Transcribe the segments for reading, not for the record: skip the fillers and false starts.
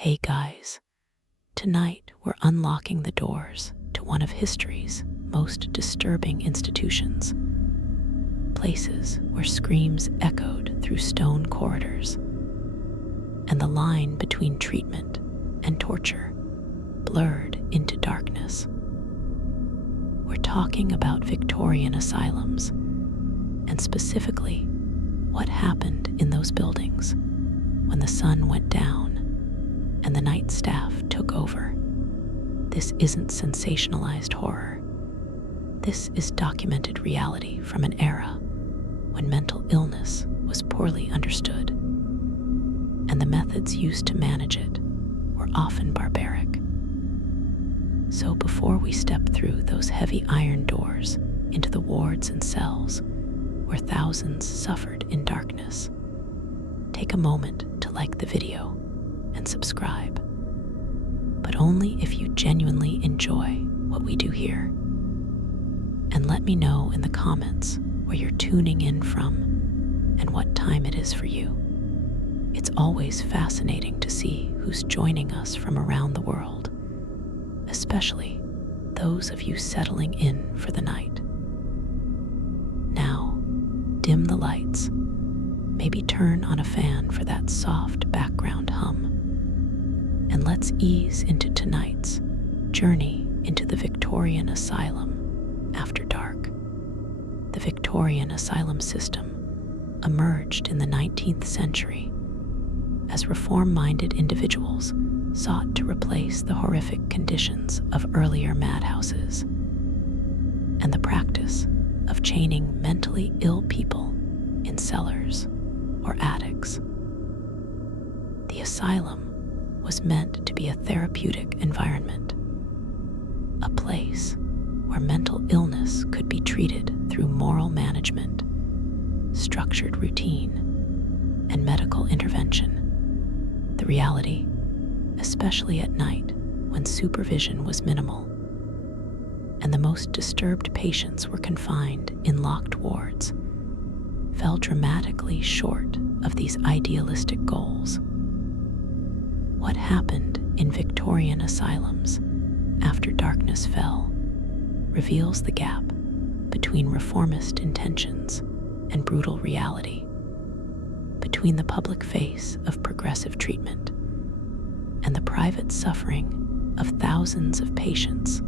Hey guys, tonight we're unlocking the doors to one of history's most disturbing institutions. Places where screams echoed through stone corridors, and the line between treatment and torture blurred into darkness. We're talking about Victorian asylums, and specifically what happened in those buildings when the sun went down and the night staff took over. This isn't sensationalized horror. This is documented reality from an era when mental illness was poorly understood, and the methods used to manage it were often barbaric. So before we step through those heavy iron doors into the wards and cells where thousands suffered in darkness, take a moment to like the video and subscribe, but only if you genuinely enjoy what we do here. And let me know in the comments where you're tuning in from and what time it is for you. It's always fascinating to see who's joining us from around the world, especially those of you settling in for the night. Now, dim the lights, maybe turn on a fan for that soft background hum, and let's ease into tonight's journey into the Victorian Asylum after dark. The Victorian asylum system emerged in the 19th century as reform-minded individuals sought to replace the horrific conditions of earlier madhouses and the practice of chaining mentally ill people in cellars or attics. The asylum was meant to be a therapeutic environment, a place where mental illness could be treated through moral management, structured routine, and medical intervention. The reality, especially at night when supervision was minimal and the most disturbed patients were confined in locked wards, fell dramatically short of these idealistic goals. What happened in Victorian asylums after darkness fell reveals the gap between reformist intentions and brutal reality, between the public face of progressive treatment and the private suffering of thousands of patients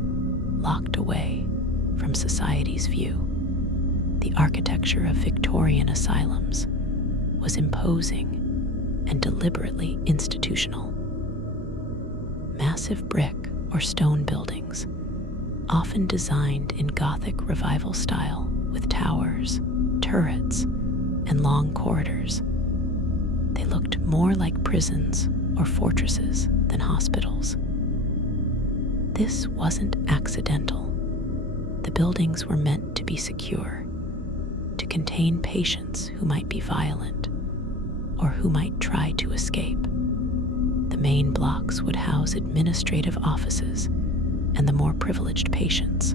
locked away from society's view. The architecture of Victorian asylums was imposing and deliberately institutional. Massive brick or stone buildings, often designed in Gothic Revival style with towers, turrets, and long corridors. They looked more like prisons or fortresses than hospitals. This wasn't accidental. The buildings were meant to be secure, to contain patients who might be violent or who might try to escape. The main blocks would house administrative offices and the more privileged patients,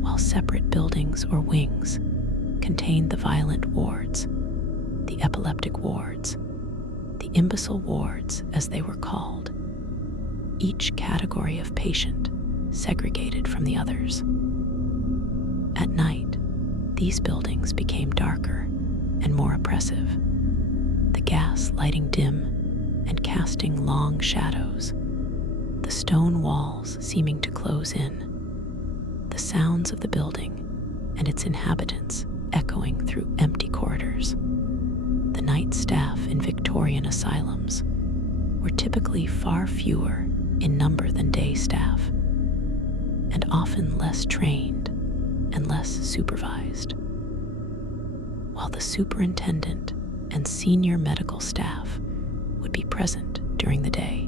while separate buildings or wings contained the violent wards, the epileptic wards, the imbecile wards as they were called, each category of patient segregated from the others. At night, these buildings became darker and more oppressive, the gas lighting dim and casting long shadows, the stone walls seeming to close in, the sounds of the building and its inhabitants echoing through empty corridors. The night staff in Victorian asylums were typically far fewer in number than day staff, and often less trained and less supervised. While the superintendent and senior medical staff would be present during the day,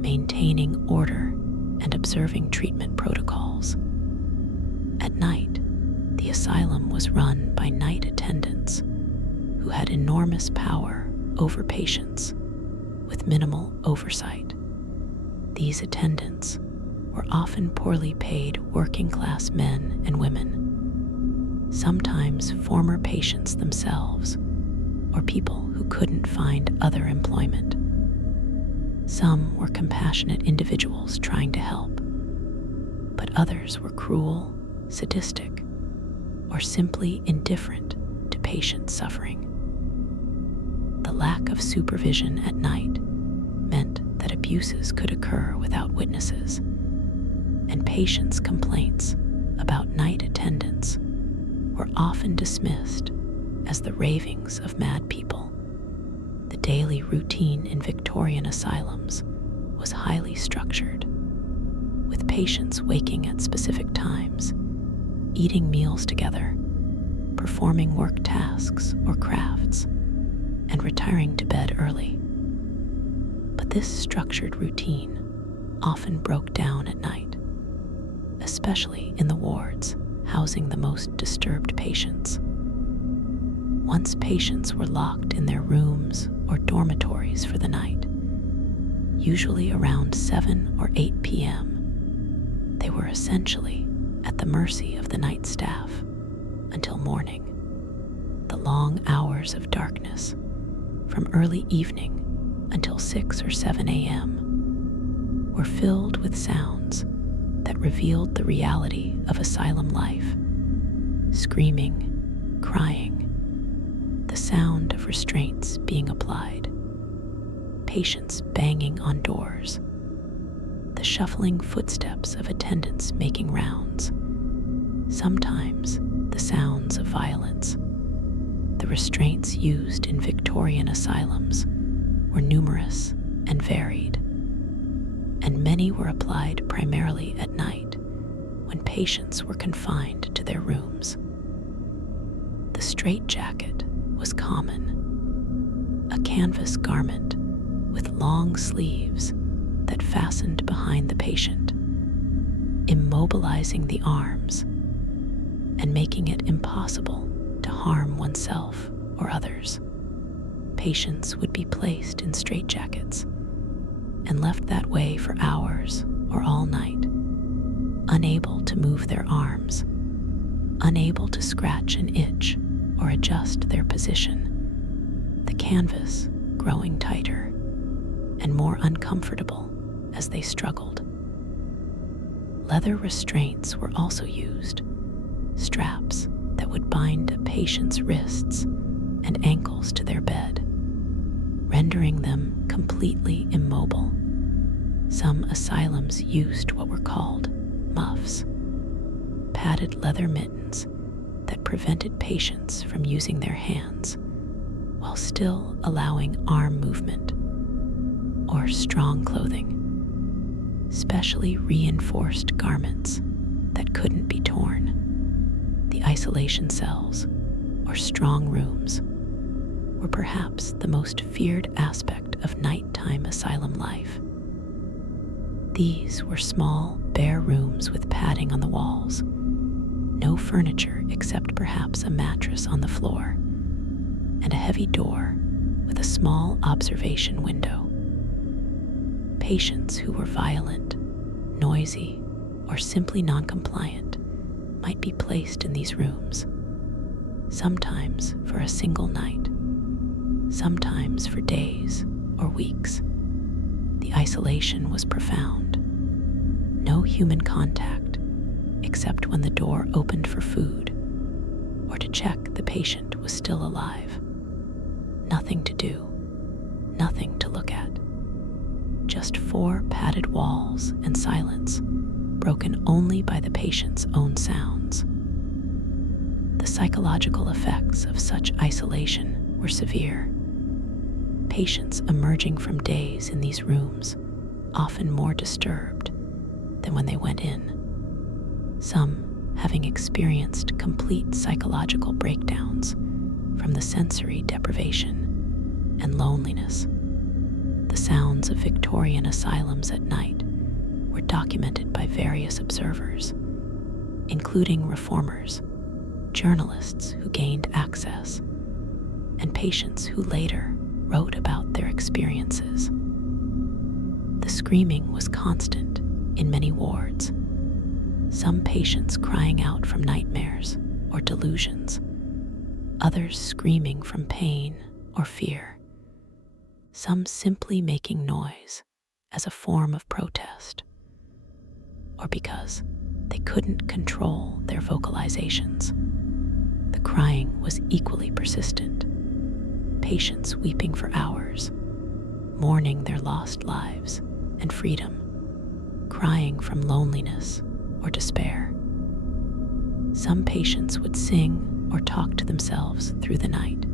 maintaining order and observing treatment protocols. At night, the asylum was run by night attendants who had enormous power over patients with minimal oversight. These attendants were often poorly paid working-class men and women, sometimes former patients themselves or people who couldn't find other employment. Some were compassionate individuals trying to help, but others were cruel, sadistic, or simply indifferent to patient suffering. The lack of supervision at night meant that abuses could occur without witnesses, and patients' complaints about night attendants were often dismissed as the ravings of mad people. The daily routine in Victorian asylums was highly structured, with patients waking at specific times, eating meals together, performing work tasks or crafts, and retiring to bed early. But this structured routine often broke down at night, especially in the wards housing the most disturbed patients. Once patients were locked in their rooms or dormitories for the night, usually around 7 or 8 p.m., they were essentially at the mercy of the night staff until morning. The long hours of darkness, from early evening until 6 or 7 a.m., were filled with sounds that revealed the reality of asylum life: screaming, crying, the sound of restraints being applied, patients banging on doors, the shuffling footsteps of attendants making rounds, sometimes the sounds of violence. The restraints used in Victorian asylums were numerous and varied, and many were applied primarily at night when patients were confined to their rooms. The straitjacket was common, a canvas garment with long sleeves that fastened behind the patient, immobilizing the arms and making it impossible to harm oneself or others. Patients would be placed in straitjackets and left that way for hours or all night, unable to move their arms, unable to scratch an itch or adjust their position, the canvas growing tighter and more uncomfortable as they struggled. Leather restraints were also used, straps that would bind a patient's wrists and ankles to their bed, rendering them completely immobile. Some asylums used what were called muffs, padded leather mittens that prevented patients from using their hands while still allowing arm movement, or strong clothing, specially reinforced garments that couldn't be torn. The isolation cells, or strong rooms, were perhaps the most feared aspect of nighttime asylum life. These were small, bare rooms with padding on the walls, no furniture except perhaps a mattress on the floor, and a heavy door with a small observation window. Patients who were violent, noisy, or simply non-compliant might be placed in these rooms, sometimes for a single night, sometimes for days or weeks. The isolation was profound. No human contact except when the door opened for food or to check the patient was still alive. Nothing to do, nothing to look at. Just 4 padded walls and silence, broken only by the patient's own sounds. The psychological effects of such isolation were severe. Patients emerging from days in these rooms often more disturbed than when they went in, some having experienced complete psychological breakdowns from the sensory deprivation and loneliness. The sounds of Victorian asylums at night were documented by various observers, including reformers, journalists who gained access, and patients who later wrote about their experiences. The screaming was constant in many wards, some patients crying out from nightmares or delusions, others screaming from pain or fear, some simply making noise as a form of protest, or because they couldn't control their vocalizations. The crying was equally persistent, patients weeping for hours, mourning their lost lives and freedom, crying from loneliness or despair. Some patients would sing or talk to themselves through the night,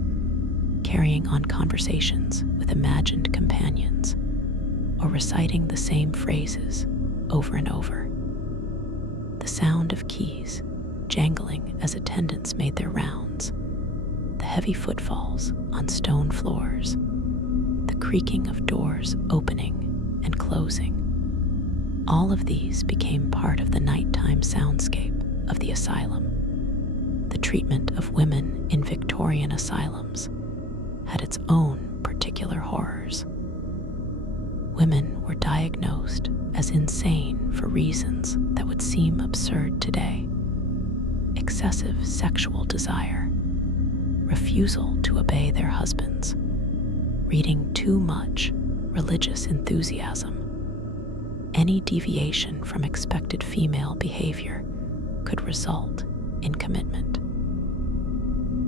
carrying on conversations with imagined companions or reciting the same phrases over and over. The sound of keys jangling as attendants made their rounds, the heavy footfalls on stone floors, the creaking of doors opening and closing. All of these became part of the nighttime soundscape of the asylum. The treatment of women in Victorian asylums had its own particular horrors. Women were diagnosed as insane for reasons that would seem absurd today. Excessive sexual desire, refusal to obey their husbands, reading too much religious enthusiasm. Any deviation from expected female behavior could result in commitment.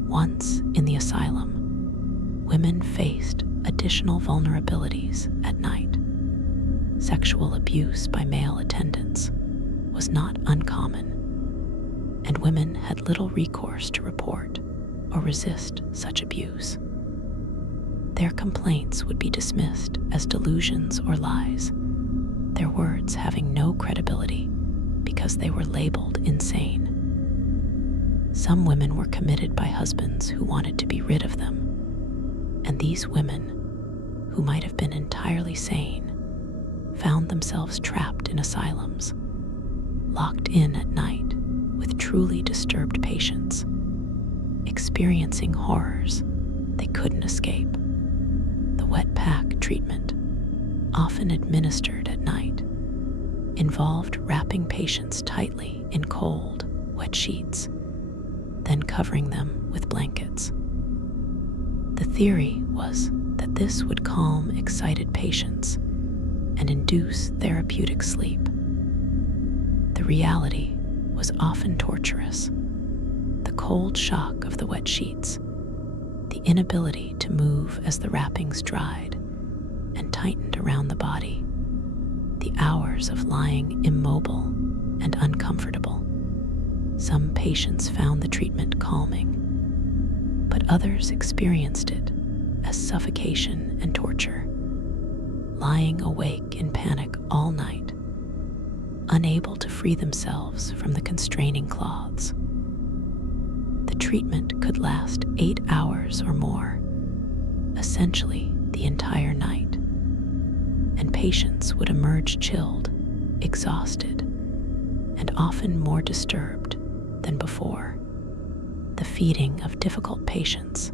Once in the asylum, women faced additional vulnerabilities at night. Sexual abuse by male attendants was not uncommon, and women had little recourse to report or resist such abuse. Their complaints would be dismissed as delusions or lies, their words having no credibility because they were labeled insane. Some women were committed by husbands who wanted to be rid of them, and these women, who might have been entirely sane, found themselves trapped in asylums, locked in at night with truly disturbed patients, experiencing horrors they couldn't escape. The wet pack treatment, often administered at night, involved wrapping patients tightly in cold, wet sheets, then covering them with blankets. The theory was that this would calm excited patients and induce therapeutic sleep. The reality was often torturous. The cold shock of the wet sheets, the inability to move as the wrappings dried and tightened around the body, the hours of lying immobile and uncomfortable. Some patients found the treatment calming, but others experienced it as suffocation and torture, lying awake in panic all night, unable to free themselves from the constraining cloths. The treatment could last 8 hours or more, essentially the entire night, and patients would emerge chilled, exhausted, and often more disturbed than before. The feeding of difficult patients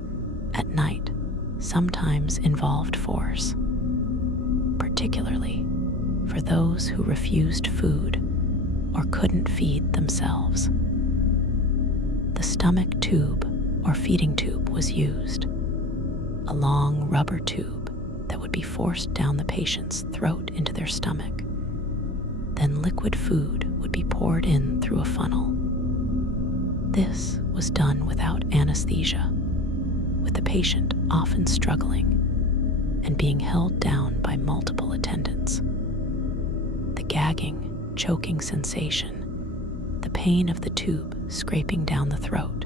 at night sometimes involved force, particularly for those who refused food or couldn't feed themselves. The stomach tube or feeding tube was used, a long rubber tube that would be forced down the patient's throat into their stomach. Then liquid food would be poured in through a funnel. This was done without anesthesia, with the patient often struggling and being held down by multiple attendants. The gagging, choking sensation, the pain of the tube scraping down the throat,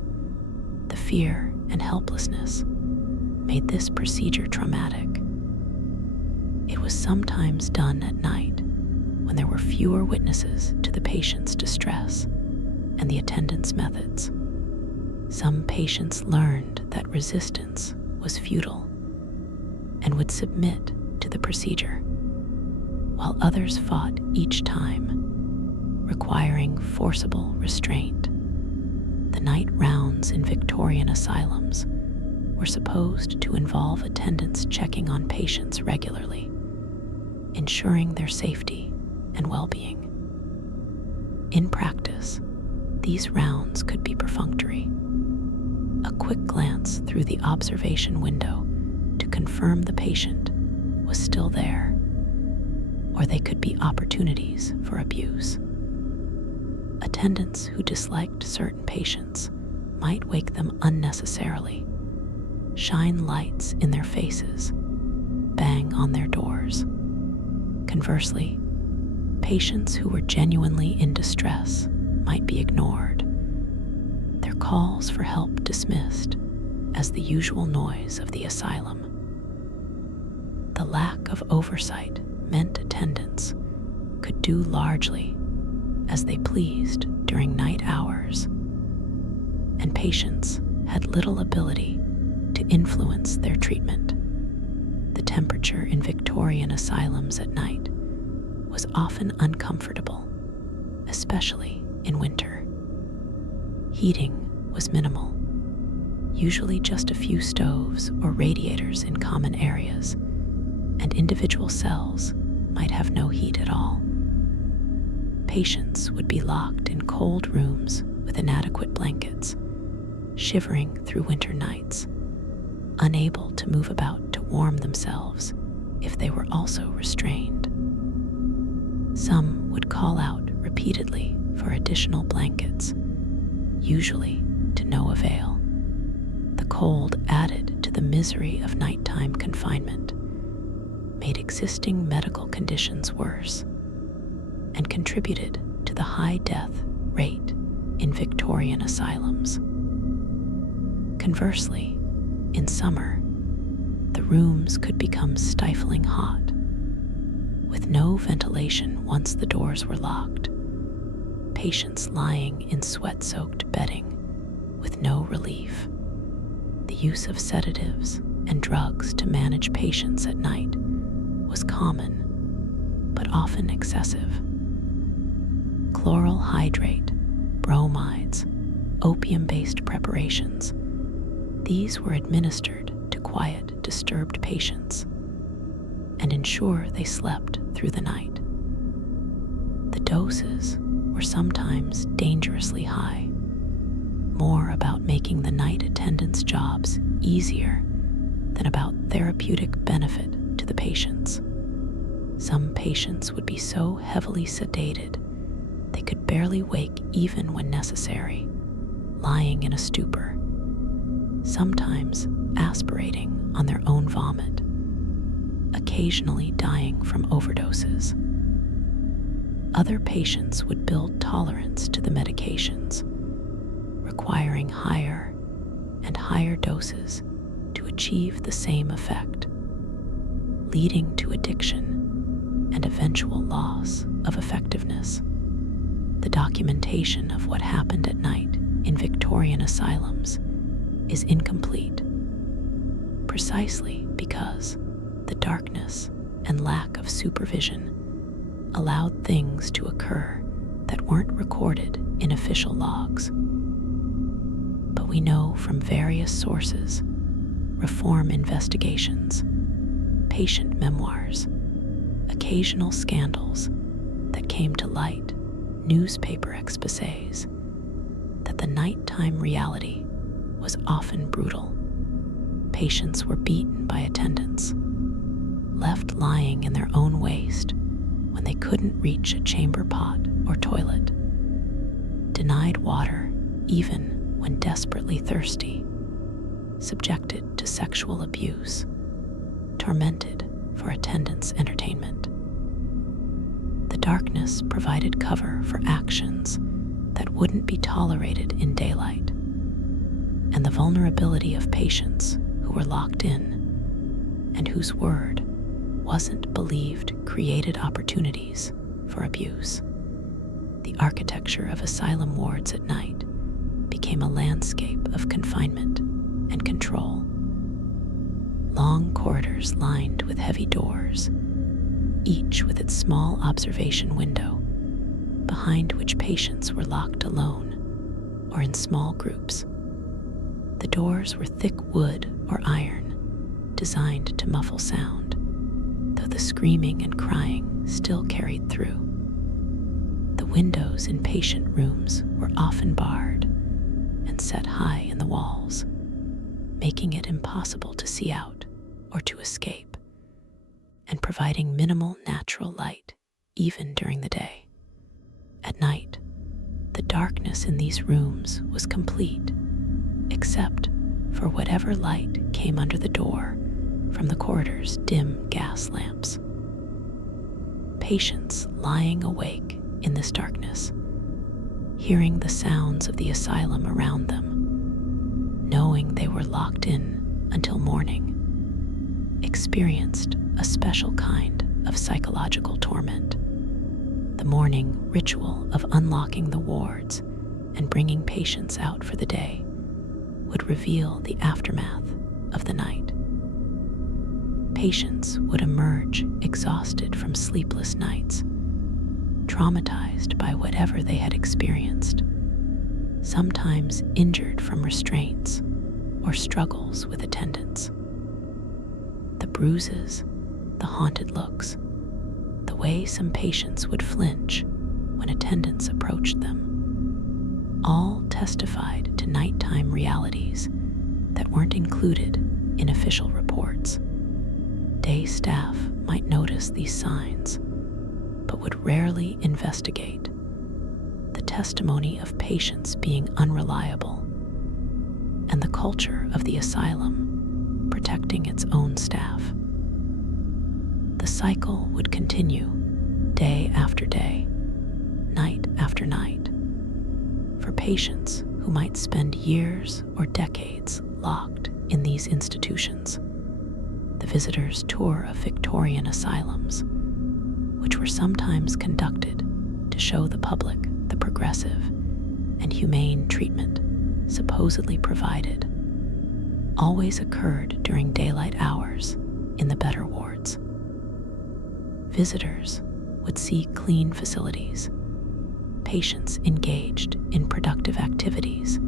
the fear and helplessness made this procedure traumatic. It was sometimes done at night when there were fewer witnesses to the patient's distress and the attendant's methods. Some patients learned that resistance was futile and would submit to the procedure, while others fought each time, requiring forcible restraint. The night rounds in Victorian asylums were supposed to involve attendants checking on patients regularly, ensuring their safety and well-being. In practice, these rounds could be perfunctory. A quick glance through the observation window to confirm the patient was still there. or they could be opportunities for abuse. Attendants who disliked certain patients might wake them unnecessarily, shine lights in their faces, bang on their doors. Conversely, patients who were genuinely in distress might be ignored, their calls for help dismissed as the usual noise of the asylum. The lack of oversight meant attendants could do largely as they pleased during night hours, and patients had little ability to influence their treatment. The temperature in Victorian asylums at night was often uncomfortable, especially in winter. Heating was minimal, usually just a few stoves or radiators in common areas, and individual cells might have no heat at all. Patients would be locked in cold rooms with inadequate blankets, shivering through winter nights, unable to move about to warm themselves if they were also restrained. Some would call out repeatedly for additional blankets, usually to no avail. The cold added to the misery of nighttime confinement, made existing medical conditions worse, and contributed to the high death rate in Victorian asylums. Conversely, in summer, the rooms could become stifling hot, with no ventilation once the doors were locked, patients lying in sweat-soaked bedding with no relief. The use of sedatives and drugs to manage patients at night was common, but often excessive. Chloral hydrate, bromides, opium-based preparations, these were administered to quiet, disturbed patients and ensure they slept through the night. The doses were sometimes dangerously high, more about making the night attendants' jobs easier than about therapeutic benefit to the patients. Some patients would be so heavily sedated they could barely wake even when necessary, lying in a stupor, sometimes aspirating on their own vomit, occasionally dying from overdoses. Other patients would build tolerance to the medications, requiring higher and higher doses to achieve the same effect, leading to addiction and eventual loss of effectiveness. The documentation of what happened at night in Victorian asylums is incomplete, precisely because the darkness and lack of supervision allowed things to occur that weren't recorded in official logs. But we know from various sources, reform investigations, patient memoirs, occasional scandals that came to light, newspaper exposés, that the nighttime reality was often brutal. Patients were beaten by attendants, left lying in their own waste when they couldn't reach a chamber pot or toilet, denied water even when desperately thirsty, subjected to sexual abuse, tormented for attendants' entertainment. The darkness provided cover for actions that wouldn't be tolerated in daylight, and the vulnerability of patients who were locked in and whose word wasn't believed created opportunities for abuse. The architecture of asylum wards at night became a landscape of confinement and control. Long corridors lined with heavy doors, each with its small observation window, behind which patients were locked alone or in small groups. The doors were thick wood or iron, designed to muffle sound, though the screaming and crying still carried through. The windows in patient rooms were often barred and set high in the walls, making it impossible to see out or to escape, and providing minimal natural natural light, even during the day. At night, the darkness in these rooms was complete, except for whatever light came under the door from the corridor's dim gas lamps. Patients lying awake in this darkness, hearing the sounds of the asylum around them, knowing they were locked in until morning, experienced a special kind of psychological torment. The morning ritual of unlocking the wards and bringing patients out for the day would reveal the aftermath of the night. Patients would emerge exhausted from sleepless nights, traumatized by whatever they had experienced, sometimes injured from restraints or struggles with attendants. The bruises, the haunted looks, the way some patients would flinch when attendants approached them, all testified to nighttime realities that weren't included in official reports. Day staff might notice these signs, but would rarely investigate. The testimony of patients being unreliable, and the culture of the asylum protecting its own staff. The cycle would continue day after day, night after night, for patients who might spend years or decades locked in these institutions. The visitors' tour of Victorian asylums, which were sometimes conducted to show the public the progressive and humane treatment supposedly provided, always occurred during daylight hours in the better wards. Visitors would see clean facilities, patients engaged in productive activities,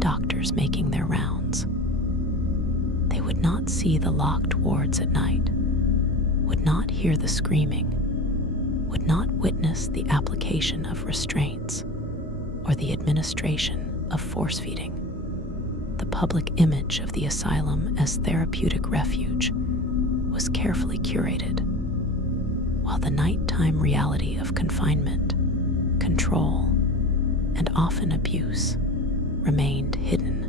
doctors making their rounds. They would not see the locked wards at night, would not hear the screaming, would not witness the application of restraints or the administration of force-feeding. The public image of the asylum as therapeutic refuge was carefully curated, while the nighttime reality of confinement, control, and often abuse remained hidden.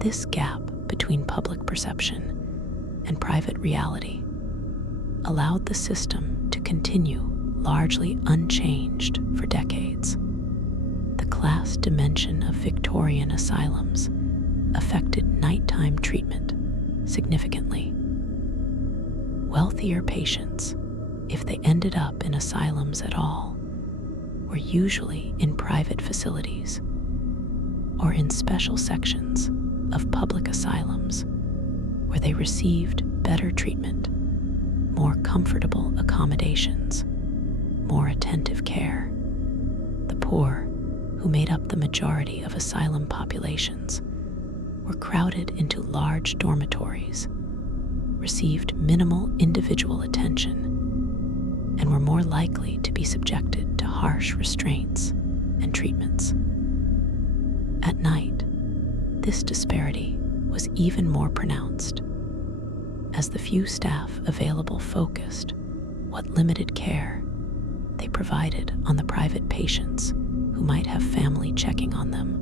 This gap between public perception and private reality allowed the system to continue largely unchanged for decades. The class dimension of Victorian asylums affected nighttime treatment significantly. Wealthier patients, if they ended up in asylums at all, were usually in private facilities or in special sections of public asylums where they received better treatment, more comfortable accommodations, more attentive care. The poor, who made up the majority of asylum populations, were crowded into large dormitories, received minimal individual attention, and were more likely to be subjected to harsh restraints and treatments. At night, this disparity was even more pronounced, as the few staff available focused what limited care they provided on the private patients who might have family checking on them,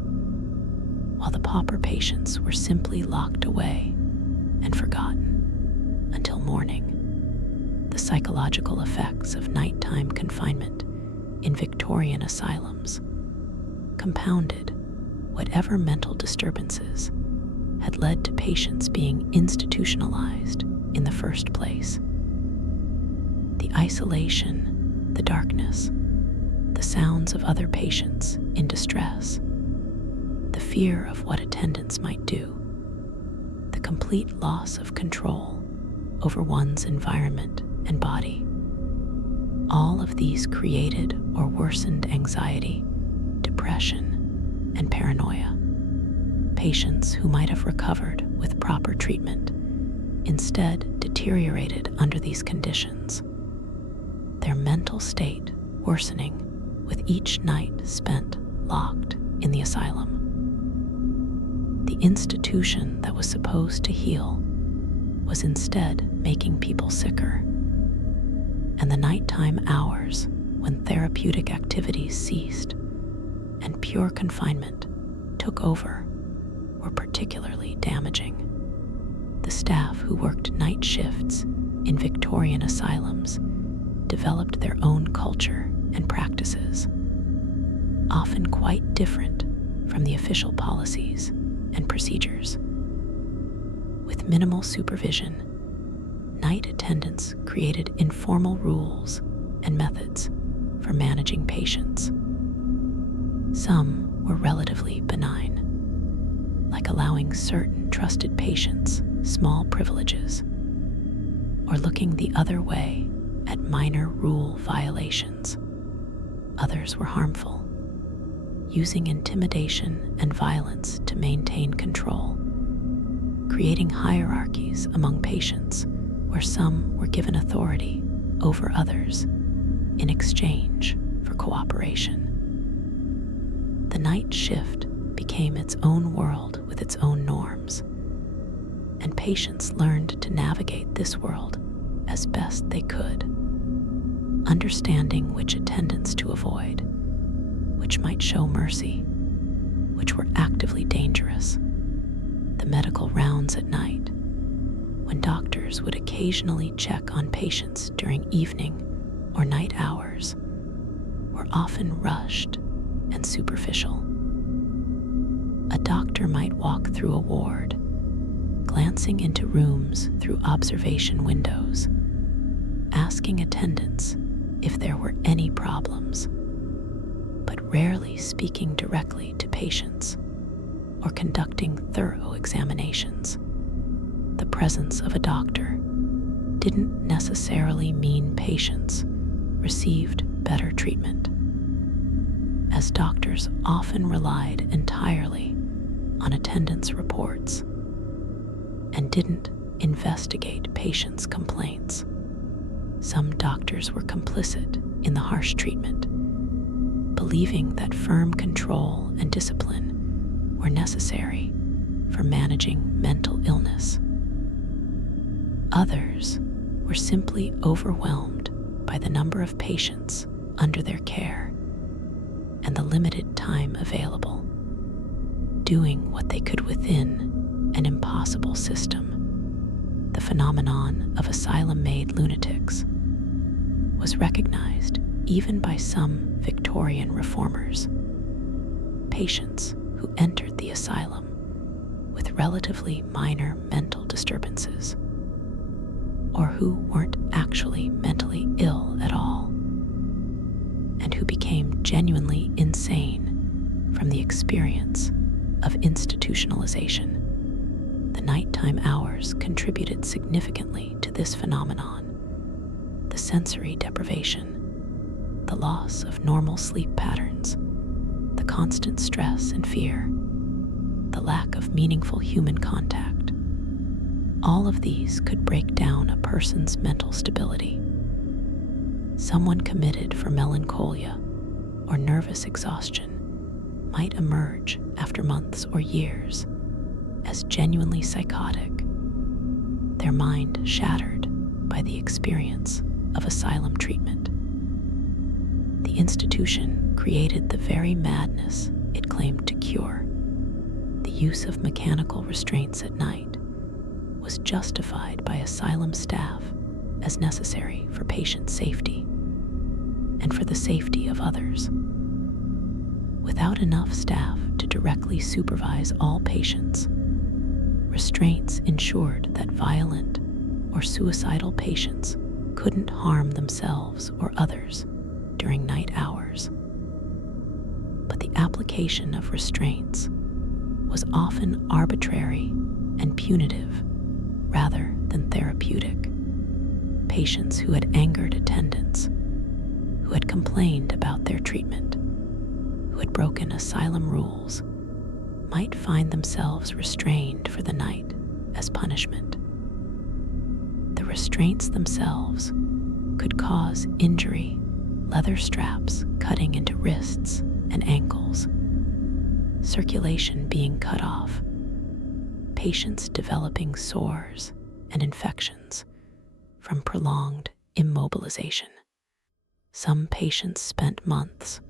while the pauper patients were simply locked away and forgotten until morning. The psychological effects of nighttime confinement in Victorian asylums compounded whatever mental disturbances had led to patients being institutionalized in the first place. The isolation, the darkness, the sounds of other patients in distress, the fear of what attendants might do, the complete loss of control over one's environment and body. All of these created or worsened anxiety, depression, and paranoia. Patients who might have recovered with proper treatment instead deteriorated under these conditions, their mental state worsening with each night spent locked in the asylum. The institution that was supposed to heal was instead making people sicker, and the nighttime hours when therapeutic activities ceased and pure confinement took over were particularly damaging. The staff who worked night shifts in Victorian asylums developed their own culture and practices, often quite different from the official policies and procedures. With minimal supervision, night attendants created informal rules and methods for managing patients. Some were relatively benign, like allowing certain trusted patients small privileges, or looking the other way at minor rule violations. Others were harmful, using intimidation and violence to maintain control, creating hierarchies among patients where some were given authority over others in exchange for cooperation. The night shift became its own world with its own norms, and patients learned to navigate this world as best they could, understanding which attendants to avoid, which might show mercy, which were actively dangerous. The medical rounds at night, when doctors would occasionally check on patients during evening or night hours, were often rushed and superficial. A doctor might walk through a ward, glancing into rooms through observation windows, asking attendants if there were any problems, but rarely speaking directly to patients or conducting thorough examinations. The presence of a doctor didn't necessarily mean patients received better treatment, as doctors often relied entirely on attendants' reports and didn't investigate patients' complaints. Some doctors were complicit in the harsh treatment, believing that firm control and discipline were necessary for managing mental illness. Others were simply overwhelmed by the number of patients under their care and the limited time available, doing what they could within an impossible system. The phenomenon of asylum-made lunatics was recognized even by some Victorian reformers. Patients who entered the asylum with relatively minor mental disturbances, or who weren't actually mentally ill at all, and who became genuinely insane from the experience of institutionalization. The nighttime hours contributed significantly to this phenomenon. The sensory deprivation, the loss of normal sleep patterns, the constant stress and fear, the lack of meaningful human contact, all of these could break down a person's mental stability. Someone committed for melancholia or nervous exhaustion might emerge after months or years as genuinely psychotic, their mind shattered by the experience of asylum treatment. The institution created the very madness it claimed to cure. The use of mechanical restraints at night was justified by asylum staff as necessary for patient safety and for the safety of others. Without enough staff to directly supervise all patients, restraints ensured that violent or suicidal patients couldn't harm themselves or others during night hours. But the application of restraints was often arbitrary and punitive rather than therapeutic. Patients who had angered attendants, who had complained about their treatment, who had broken asylum rules, might find themselves restrained for the night as punishment. The restraints themselves could cause injury, leather straps cutting into wrists and ankles, circulation being cut off, patients developing sores and infections from prolonged immobilization. Some patients spent months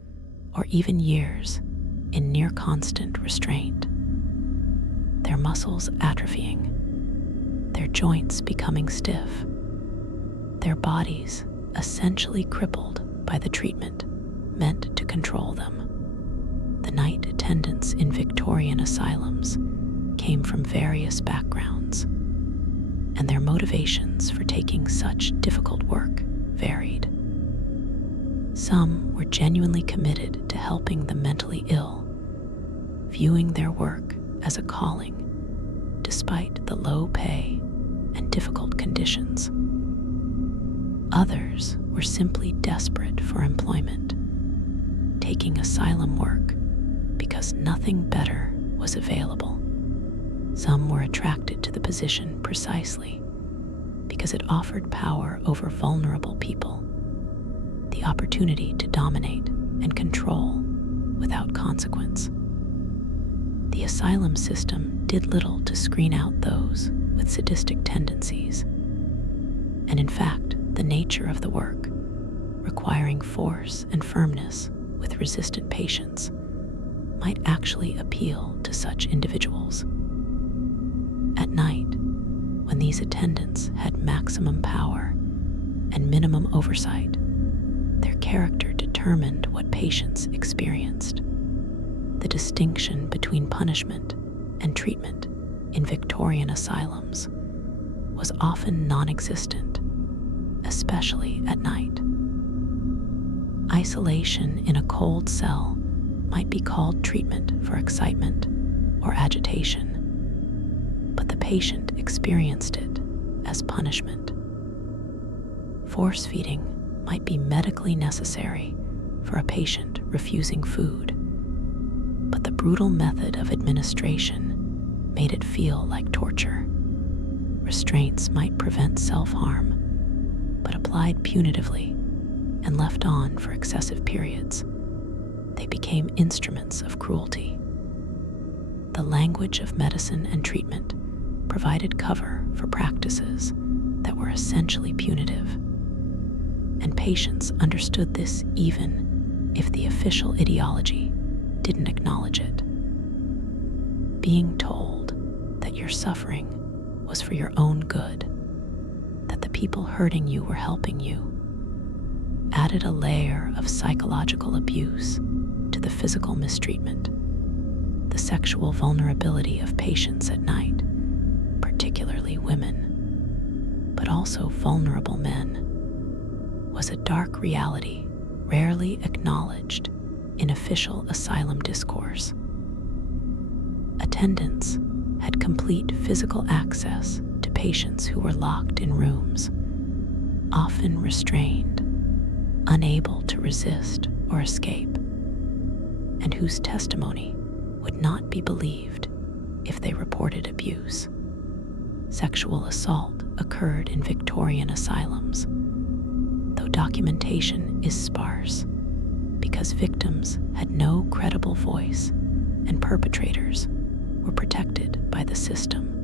or even years in near constant restraint, their muscles atrophying, their joints becoming stiff, their bodies essentially crippled by the treatment meant to control them. The night attendants in Victorian asylums came from various backgrounds, and their motivations for taking such difficult work varied. Some were genuinely committed to helping the mentally ill, viewing their work as a calling despite the low pay and difficult conditions. Others were simply desperate for employment, taking asylum work because nothing better was available. Some were attracted to the position precisely because it offered power over vulnerable people, the opportunity to dominate and control without consequence. The asylum system did little to screen out those with sadistic tendencies, and in fact, the nature of the work, requiring force and firmness with resistant patients, might actually appeal to such individuals. At night, when these attendants had maximum power and minimum oversight, their character determined what patients experienced. The distinction between punishment and treatment in Victorian asylums was often non-existent, especially at night. Isolation in a cold cell might be called treatment for excitement or agitation, but the patient experienced it as punishment. Force feeding might be medically necessary for a patient refusing food, but the brutal method of administration made it feel like torture. Restraints might prevent self-harm, but applied punitively and left on for excessive periods, they became instruments of cruelty. The language of medicine and treatment provided cover for practices that were essentially punitive, and patients understood this even if the official ideology didn't acknowledge it. Being told that your suffering was for your own good, that the people hurting you were helping you, added a layer of psychological abuse to the physical mistreatment. The sexual vulnerability of patients at night, particularly women, but also vulnerable men, was a dark reality rarely acknowledged in official asylum discourse. Attendants had complete physical access to patients who were locked in rooms, often restrained, unable to resist or escape, and whose testimony would not be believed if they reported abuse. Sexual assault occurred in Victorian asylums, though documentation is sparse because victims had no credible voice and perpetrators were protected by the system.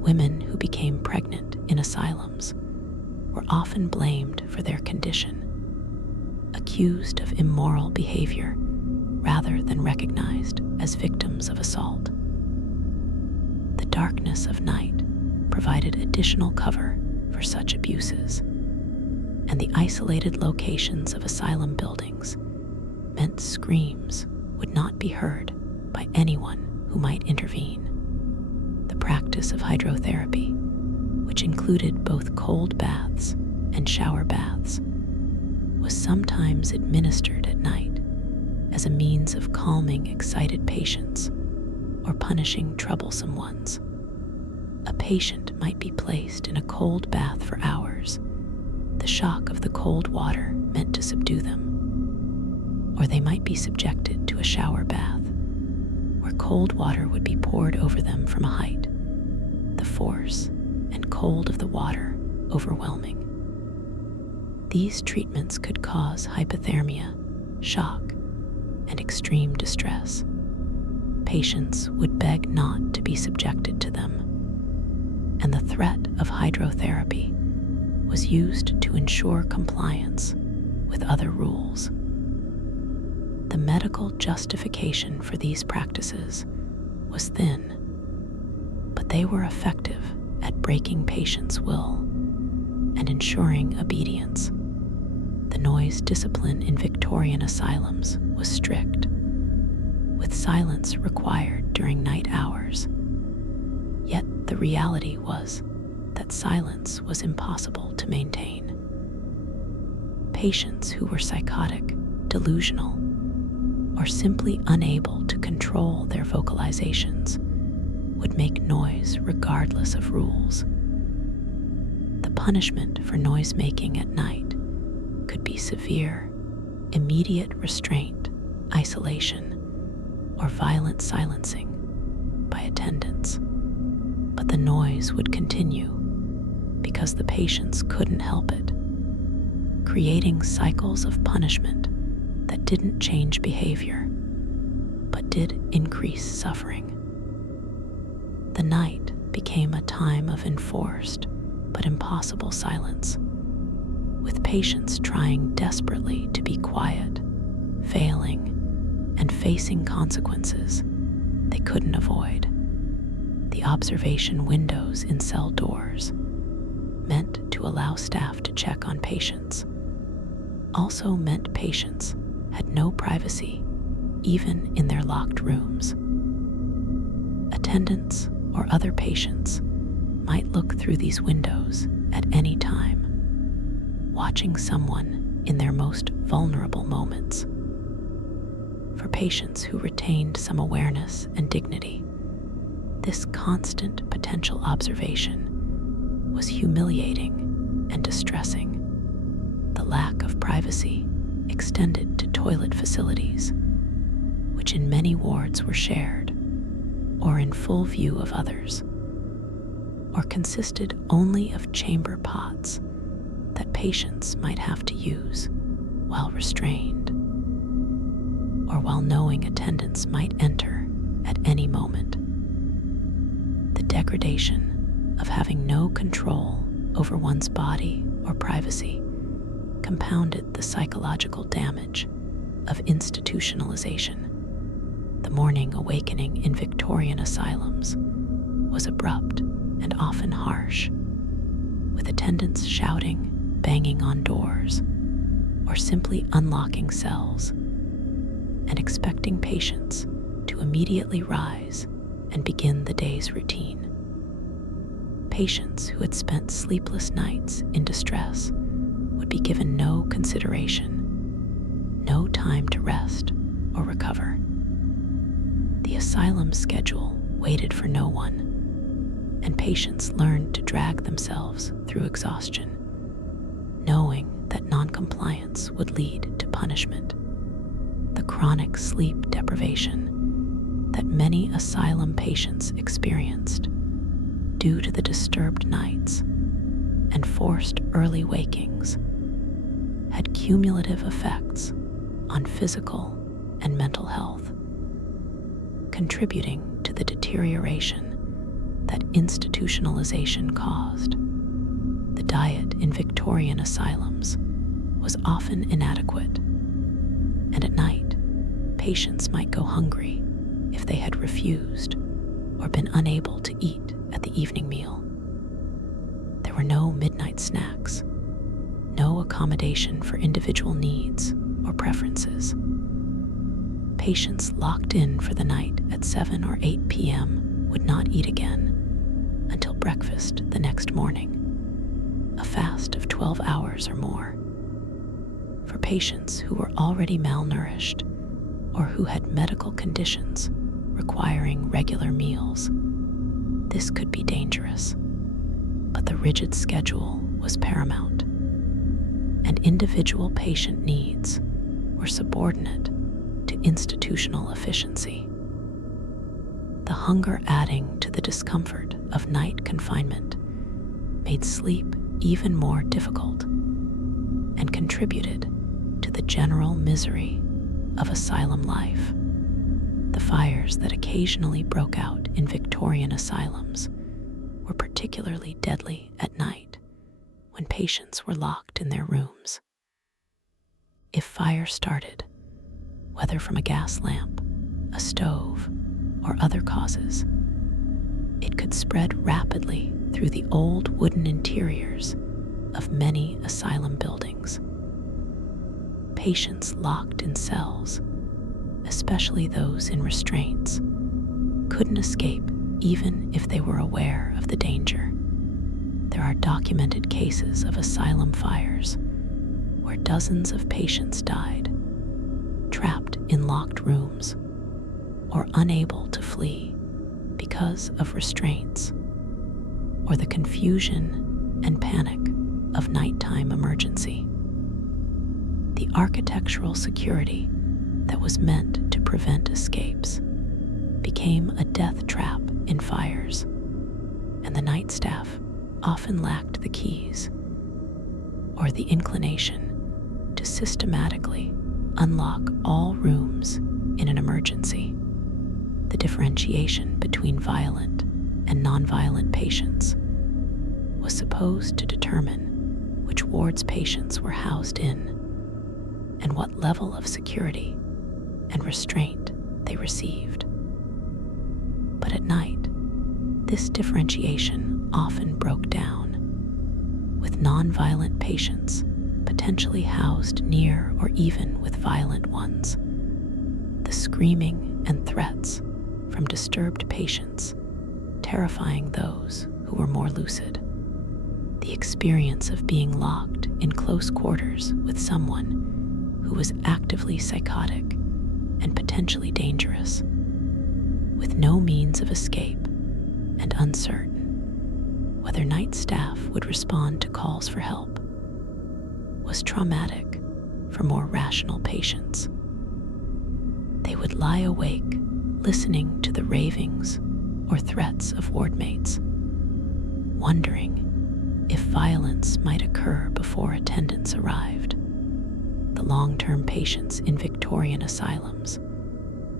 Women who became pregnant in asylums were often blamed for their condition, accused of immoral behavior rather than recognized as victims of assault. The darkness of night provided additional cover for such abuses, and the isolated locations of asylum buildings meant screams would not be heard by anyone who might intervene. The practice of hydrotherapy, which included both cold baths and shower baths, was sometimes administered at night as a means of calming excited patients or punishing troublesome ones. A patient might be placed in a cold bath for hours, the shock of the cold water meant to subdue them, or they might be subjected to a shower bath, where cold water would be poured over them from a height, the force and cold of the water overwhelming. These treatments could cause hypothermia, shock, and extreme distress. Patients would beg not to be subjected to them, and the threat of hydrotherapy was used to ensure compliance with other rules. The medical justification for these practices was thin, but they were effective at breaking patients' will and ensuring obedience. The noise discipline in Victorian asylums was strict, with silence required during night hours. Yet the reality was that silence was impossible to maintain. Patients who were psychotic, delusional, or simply unable to control their vocalizations would make noise regardless of rules. The punishment for noise making at night could be severe, immediate restraint, isolation, or violent silencing by attendants. But the noise would continue because the patients couldn't help it, creating cycles of punishment that didn't change behavior, but did increase suffering. The night became a time of enforced but impossible silence, with patients trying desperately to be quiet, failing, and facing consequences they couldn't avoid. The observation windows in cell doors, meant to allow staff to check on patients, also meant patients had no privacy, even in their locked rooms. Attendants or other patients might look through these windows at any time, watching someone in their most vulnerable moments. For patients who retained some awareness and dignity, this constant potential observation was humiliating and distressing. The lack of privacy extended to toilet facilities, which in many wards were shared, or in full view of others, or consisted only of chamber pots that patients might have to use while restrained, or while knowing attendants might enter at any moment. The degradation of having no control over one's body or privacy compounded the psychological damage of institutionalization. The morning awakening in Victorian asylums was abrupt and often harsh, with attendants shouting, banging on doors, or simply unlocking cells, and expecting patients to immediately rise and begin the day's routine. Patients who had spent sleepless nights in distress would be given no consideration, no time to rest or recover. The asylum schedule waited for no one, and patients learned to drag themselves through exhaustion, knowing that noncompliance would lead to punishment. The chronic sleep deprivation that many asylum patients experienced due to the disturbed nights and forced early wakings had cumulative effects on physical and mental health, contributing to the deterioration that institutionalization caused. The diet in Victorian asylums was often inadequate, and at night, patients might go hungry if they had refused or been unable to eat at the evening meal. There were no midnight snacks, no accommodation for individual needs or preferences. Patients locked in for the night at 7 or 8 p.m. would not eat again until breakfast the next morning, a fast of 12 hours or more. For patients who were already malnourished or who had medical conditions requiring regular meals, this could be dangerous. But the rigid schedule was paramount, and individual patient needs were subordinate to institutional efficiency. The hunger adding to the discomfort of night confinement made sleep even more difficult and contributed to the general misery of asylum life. The fires that occasionally broke out in Victorian asylums were particularly deadly at night, when patients were locked in their rooms. If fire started, whether from a gas lamp, a stove, or other causes, it could spread rapidly through the old wooden interiors of many asylum buildings. Patients locked in cells, especially those in restraints, couldn't escape even if they were aware of the danger. There are documented cases of asylum fires where dozens of patients died, trapped in locked rooms or unable to flee because of restraints or the confusion and panic of nighttime emergency. The architectural security that was meant to prevent escapes became a death trap in fires, and the night staff often lacked the keys or the inclination to systematically unlock all rooms in an emergency. The differentiation between violent and nonviolent patients was supposed to determine which wards patients were housed in and what level of security and restraint they received. But at night, this differentiation often broke down, with nonviolent patients potentially housed near or even with violent ones. The screaming and threats from disturbed patients terrifying those who were more lucid. The experience of being locked in close quarters with someone who was actively psychotic and potentially dangerous, with no means of escape and uncertain whether night staff would respond to calls for help, was traumatic for more rational patients. They would lie awake listening to the ravings or threats of wardmates, wondering if violence might occur before attendants arrived. The long-term patients in Victorian asylums,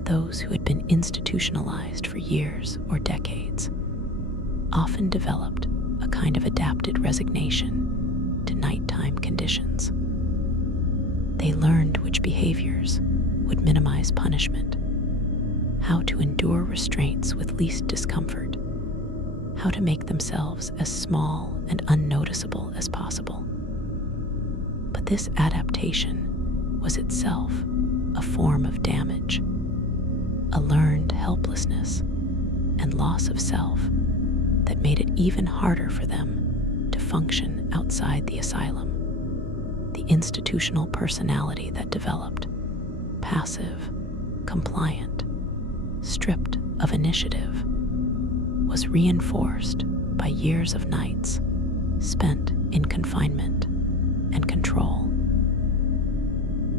those who had been institutionalized for years or decades, often developed a kind of adapted resignation to nighttime conditions. They learned which behaviors would minimize punishment, how to endure restraints with least discomfort, how to make themselves as small and unnoticeable as possible. But this adaptation was itself a form of damage, a learned helplessness and loss of self that made it even harder for them to function outside the asylum. The institutional personality that developed, passive, compliant, stripped of initiative, was reinforced by years of nights spent in confinement and control.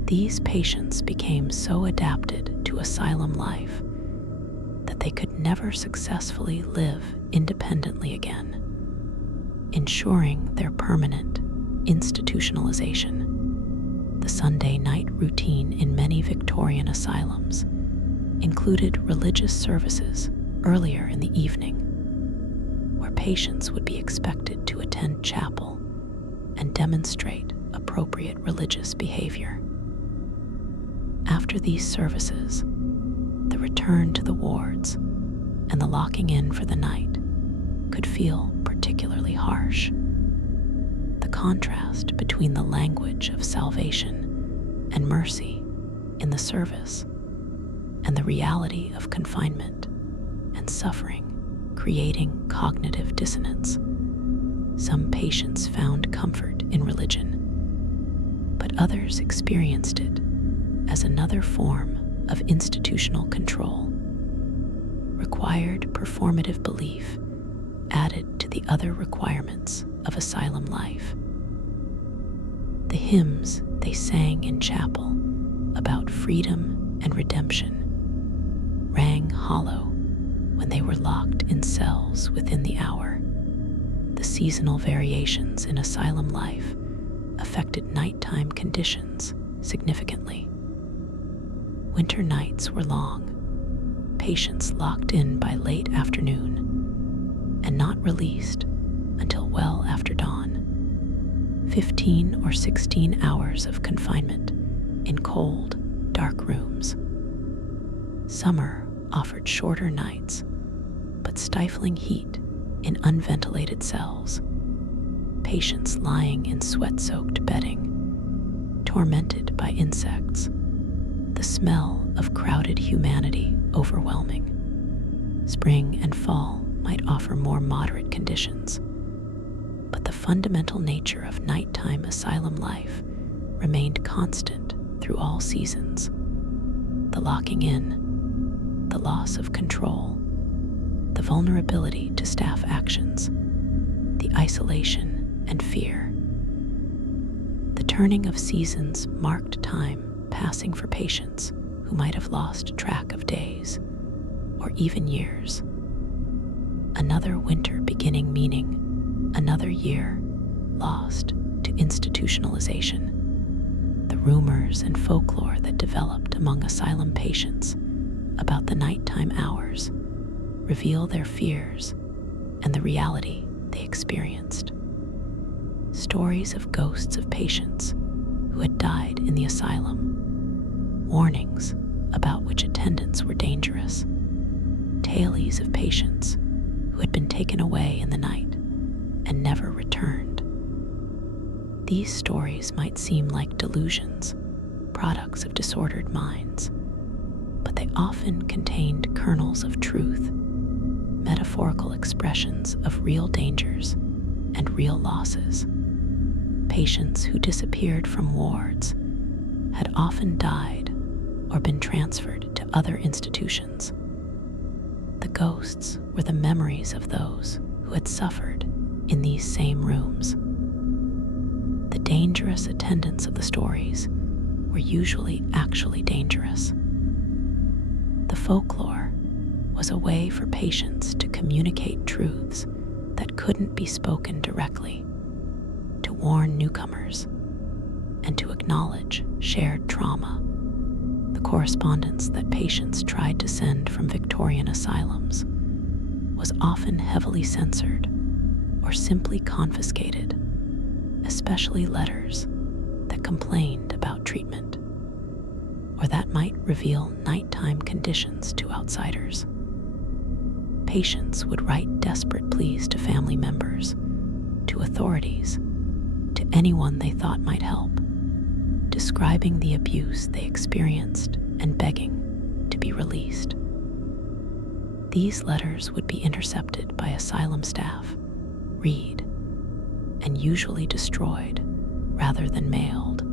These patients became so adapted to asylum life that they could never successfully live independently again, ensuring their permanent institutionalization. The Sunday night routine in many Victorian asylums included religious services earlier in the evening, where patients would be expected to attend chapel and demonstrate appropriate religious behavior. After these services, the return to the wards and the locking in for the night could feel particularly harsh. The contrast between the language of salvation and mercy in the service and the reality of confinement and suffering, creating cognitive dissonance. Some patients found comfort in religion, but others experienced it as another form of institutional control, required performative belief added to the other requirements of asylum life. The hymns they sang in chapel about freedom and redemption rang hollow when they were locked in cells within the hour. The seasonal variations in asylum life affected nighttime conditions significantly. Winter nights were long, patients locked in by late afternoon, and not released until well after dawn. 15 or 16 hours of confinement in cold, dark rooms. Summer offered shorter nights, but stifling heat in unventilated cells. Patients lying in sweat-soaked bedding, tormented by insects, the smell of crowded humanity overwhelming. Spring and fall might offer more moderate conditions, but the fundamental nature of nighttime asylum life remained constant through all seasons. The locking in, the loss of control, the vulnerability to staff actions, the isolation and fear. The turning of seasons marked time passing for patients who might have lost track of days or even years. Another winter beginning, meaning another year lost to institutionalization. The rumors and folklore that developed among asylum patients about the nighttime hours reveal their fears and the reality they experienced. Stories of ghosts of patients who had died in the asylum, warnings about which attendants were dangerous, tales of patients who had been taken away in the night and never returned. These stories might seem like delusions, products of disordered minds, but they often contained kernels of truth, metaphorical expressions of real dangers and real losses. Patients who disappeared from wards had often died or been transferred to other institutions. The ghosts were the memories of those who had suffered in these same rooms. The dangerous attendants of the stories were usually actually dangerous. The folklore was a way for patients to communicate truths that couldn't be spoken directly, to warn newcomers, and to acknowledge shared trauma. The correspondence that patients tried to send from Victorian asylums was often heavily censored or simply confiscated, especially letters that complained about treatment or that might reveal nighttime conditions to outsiders. Patients would write desperate pleas to family members, to authorities, to anyone they thought might help, describing the abuse they experienced and begging to be released. These letters would be intercepted by asylum staff, read, and usually destroyed rather than mailed.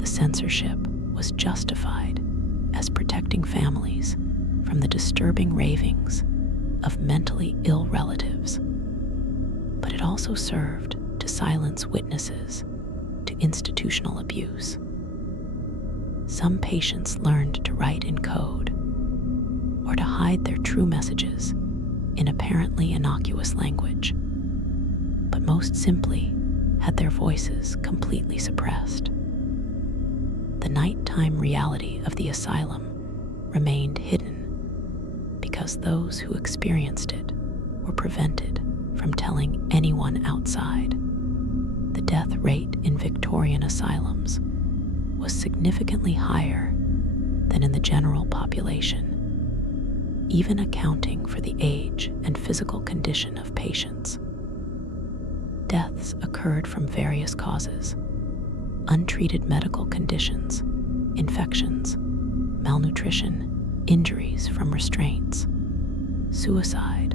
The censorship was justified as protecting families from the disturbing ravings of mentally ill relatives, but it also served to silence witnesses to institutional abuse. Some patients learned to write in code or to hide their true messages in apparently innocuous language, but most simply had their voices completely suppressed. The nighttime reality of the asylum remained hidden because those who experienced it were prevented from telling anyone outside. The death rate in Victorian asylums was significantly higher than in the general population, even accounting for the age and physical condition of patients. Deaths occurred from various causes: untreated medical conditions, infections, malnutrition, injuries from restraints, suicide,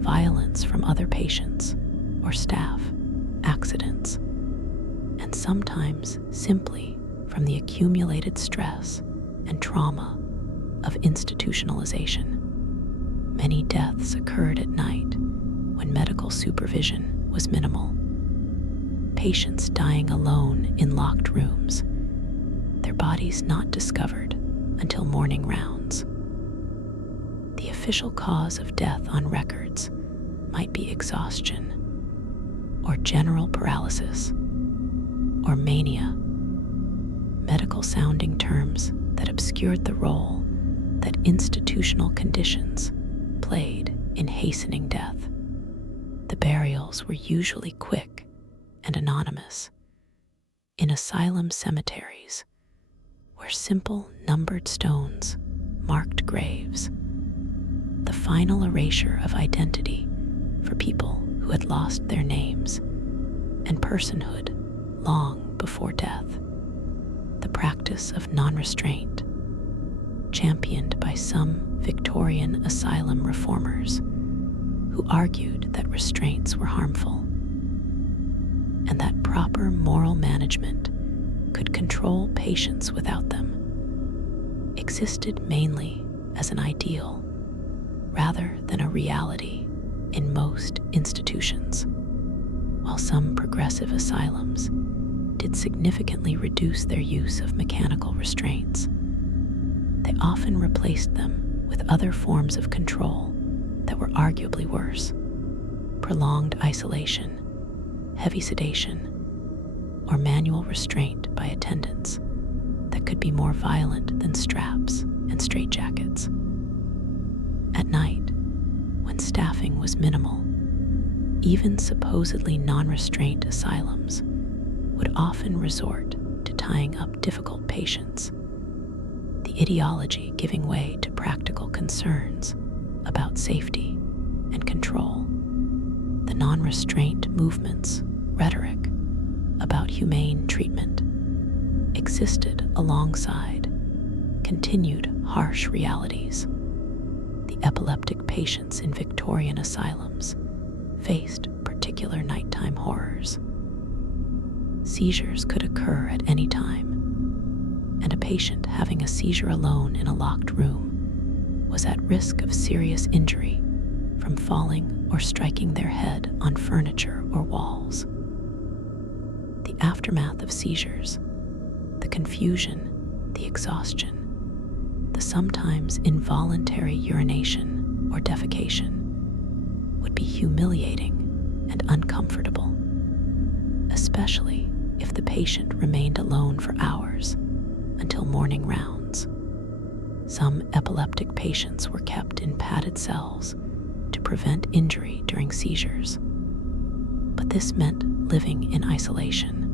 violence from other patients or staff, accidents, and sometimes simply from the accumulated stress and trauma of institutionalization. Many deaths occurred at night when medical supervision was minimal. Patients dying alone in locked rooms, their bodies not discovered until morning rounds. The official cause of death on records might be exhaustion, or general paralysis, or mania, medical-sounding terms that obscured the role that institutional conditions played in hastening death. The burials were usually quick and anonymous. In asylum cemeteries, where simple numbered stones marked graves, the final erasure of identity for people who had lost their names and personhood long before death. The practice of non-restraint, championed by some Victorian asylum reformers who argued that restraints were harmful and that proper moral management could control patients without them, existed mainly as an ideal rather than a reality in most institutions. While some progressive asylums did significantly reduce their use of mechanical restraints, they often replaced them with other forms of control that were arguably worse: prolonged isolation, heavy sedation, or manual restraint by attendants that could be more violent than straps and straitjackets. At night, when staffing was minimal, even supposedly non-restraint asylums would often resort to tying up difficult patients, the ideology giving way to practical concerns about safety and control. The non-restraint movement's rhetoric about humane treatment existed alongside continued harsh realities. The epileptic patients in Victorian asylums faced particular nighttime horrors. Seizures could occur at any time, and a patient having a seizure alone in a locked room was at risk of serious injury from falling or striking their head on furniture or walls. The aftermath of seizures, the confusion, the exhaustion, the sometimes involuntary urination or defecation would be humiliating and uncomfortable, especially if the patient remained alone for hours until morning rounds. Some epileptic patients were kept in padded cells to prevent injury during seizures, but this meant living in isolation.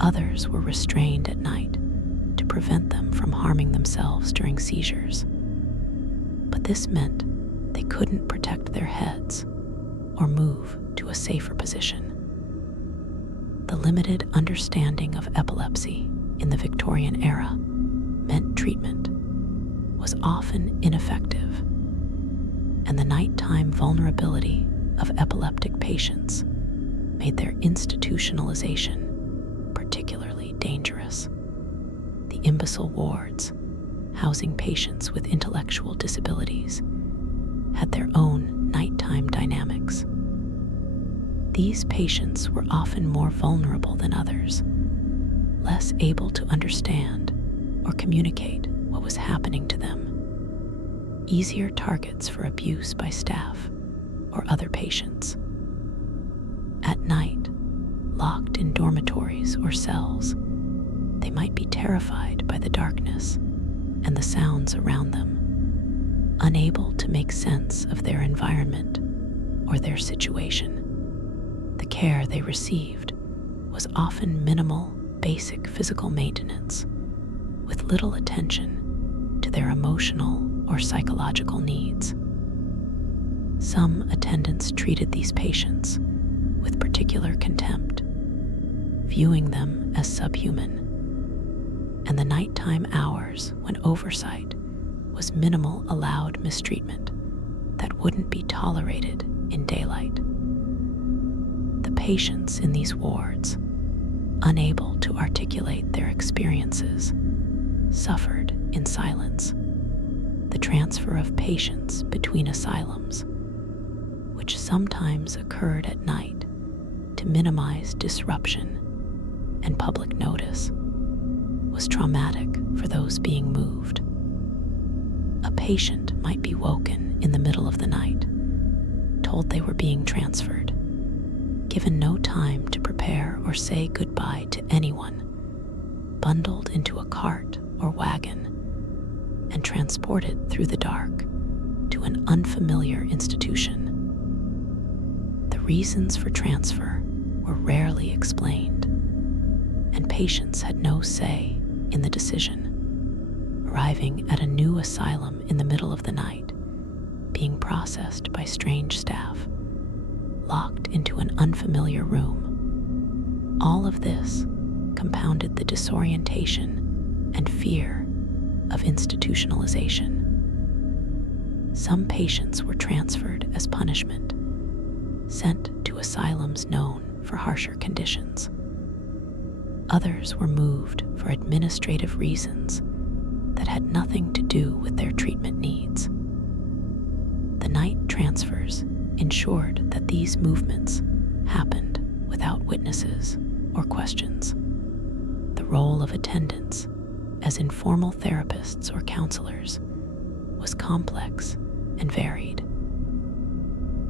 Others were restrained at night to prevent them from harming themselves during seizures, but this meant they couldn't protect their heads or move to a safer position. The limited understanding of epilepsy in the Victorian era meant treatment was often ineffective, and the nighttime vulnerability of epileptic patients made their institutionalization particularly dangerous. The imbecile wards, housing patients with intellectual disabilities, had their own nighttime dynamics. These patients were often more vulnerable than others, less able to understand or communicate what was happening to them, easier targets for abuse by staff or other patients. At night, locked in dormitories or cells, they might be terrified by the darkness and the sounds around them, unable to make sense of their environment or their situation. The care they received was often minimal, basic physical maintenance, with little attention to their emotional or psychological needs. Some attendants treated these patients with particular contempt, viewing them as subhuman, and the nighttime hours when oversight was minimal allowed mistreatment that wouldn't be tolerated in daylight. The patients in these wards, unable to articulate their experiences, suffered in silence. The transfer of patients between asylums, which sometimes occurred at night to minimize disruption and public notice, was traumatic for those being moved. A patient might be woken in the middle of the night, told they were being transferred, given no time to prepare or say goodbye to anyone, bundled into a cart or wagon, and transported through the dark to an unfamiliar institution. The reasons for transfer were rarely explained, and patients had no say in the decision, arriving at a new asylum in the middle of the night, being processed by strange staff, locked into an unfamiliar room. All of this compounded the disorientation and fear of institutionalization. Some patients were transferred as punishment, sent to asylums known for harsher conditions. Others were moved for administrative reasons that had nothing to do with their treatment needs. The night transfers ensured that these movements happened without witnesses or questions. The role of attendants as informal therapists or counselors was complex and varied.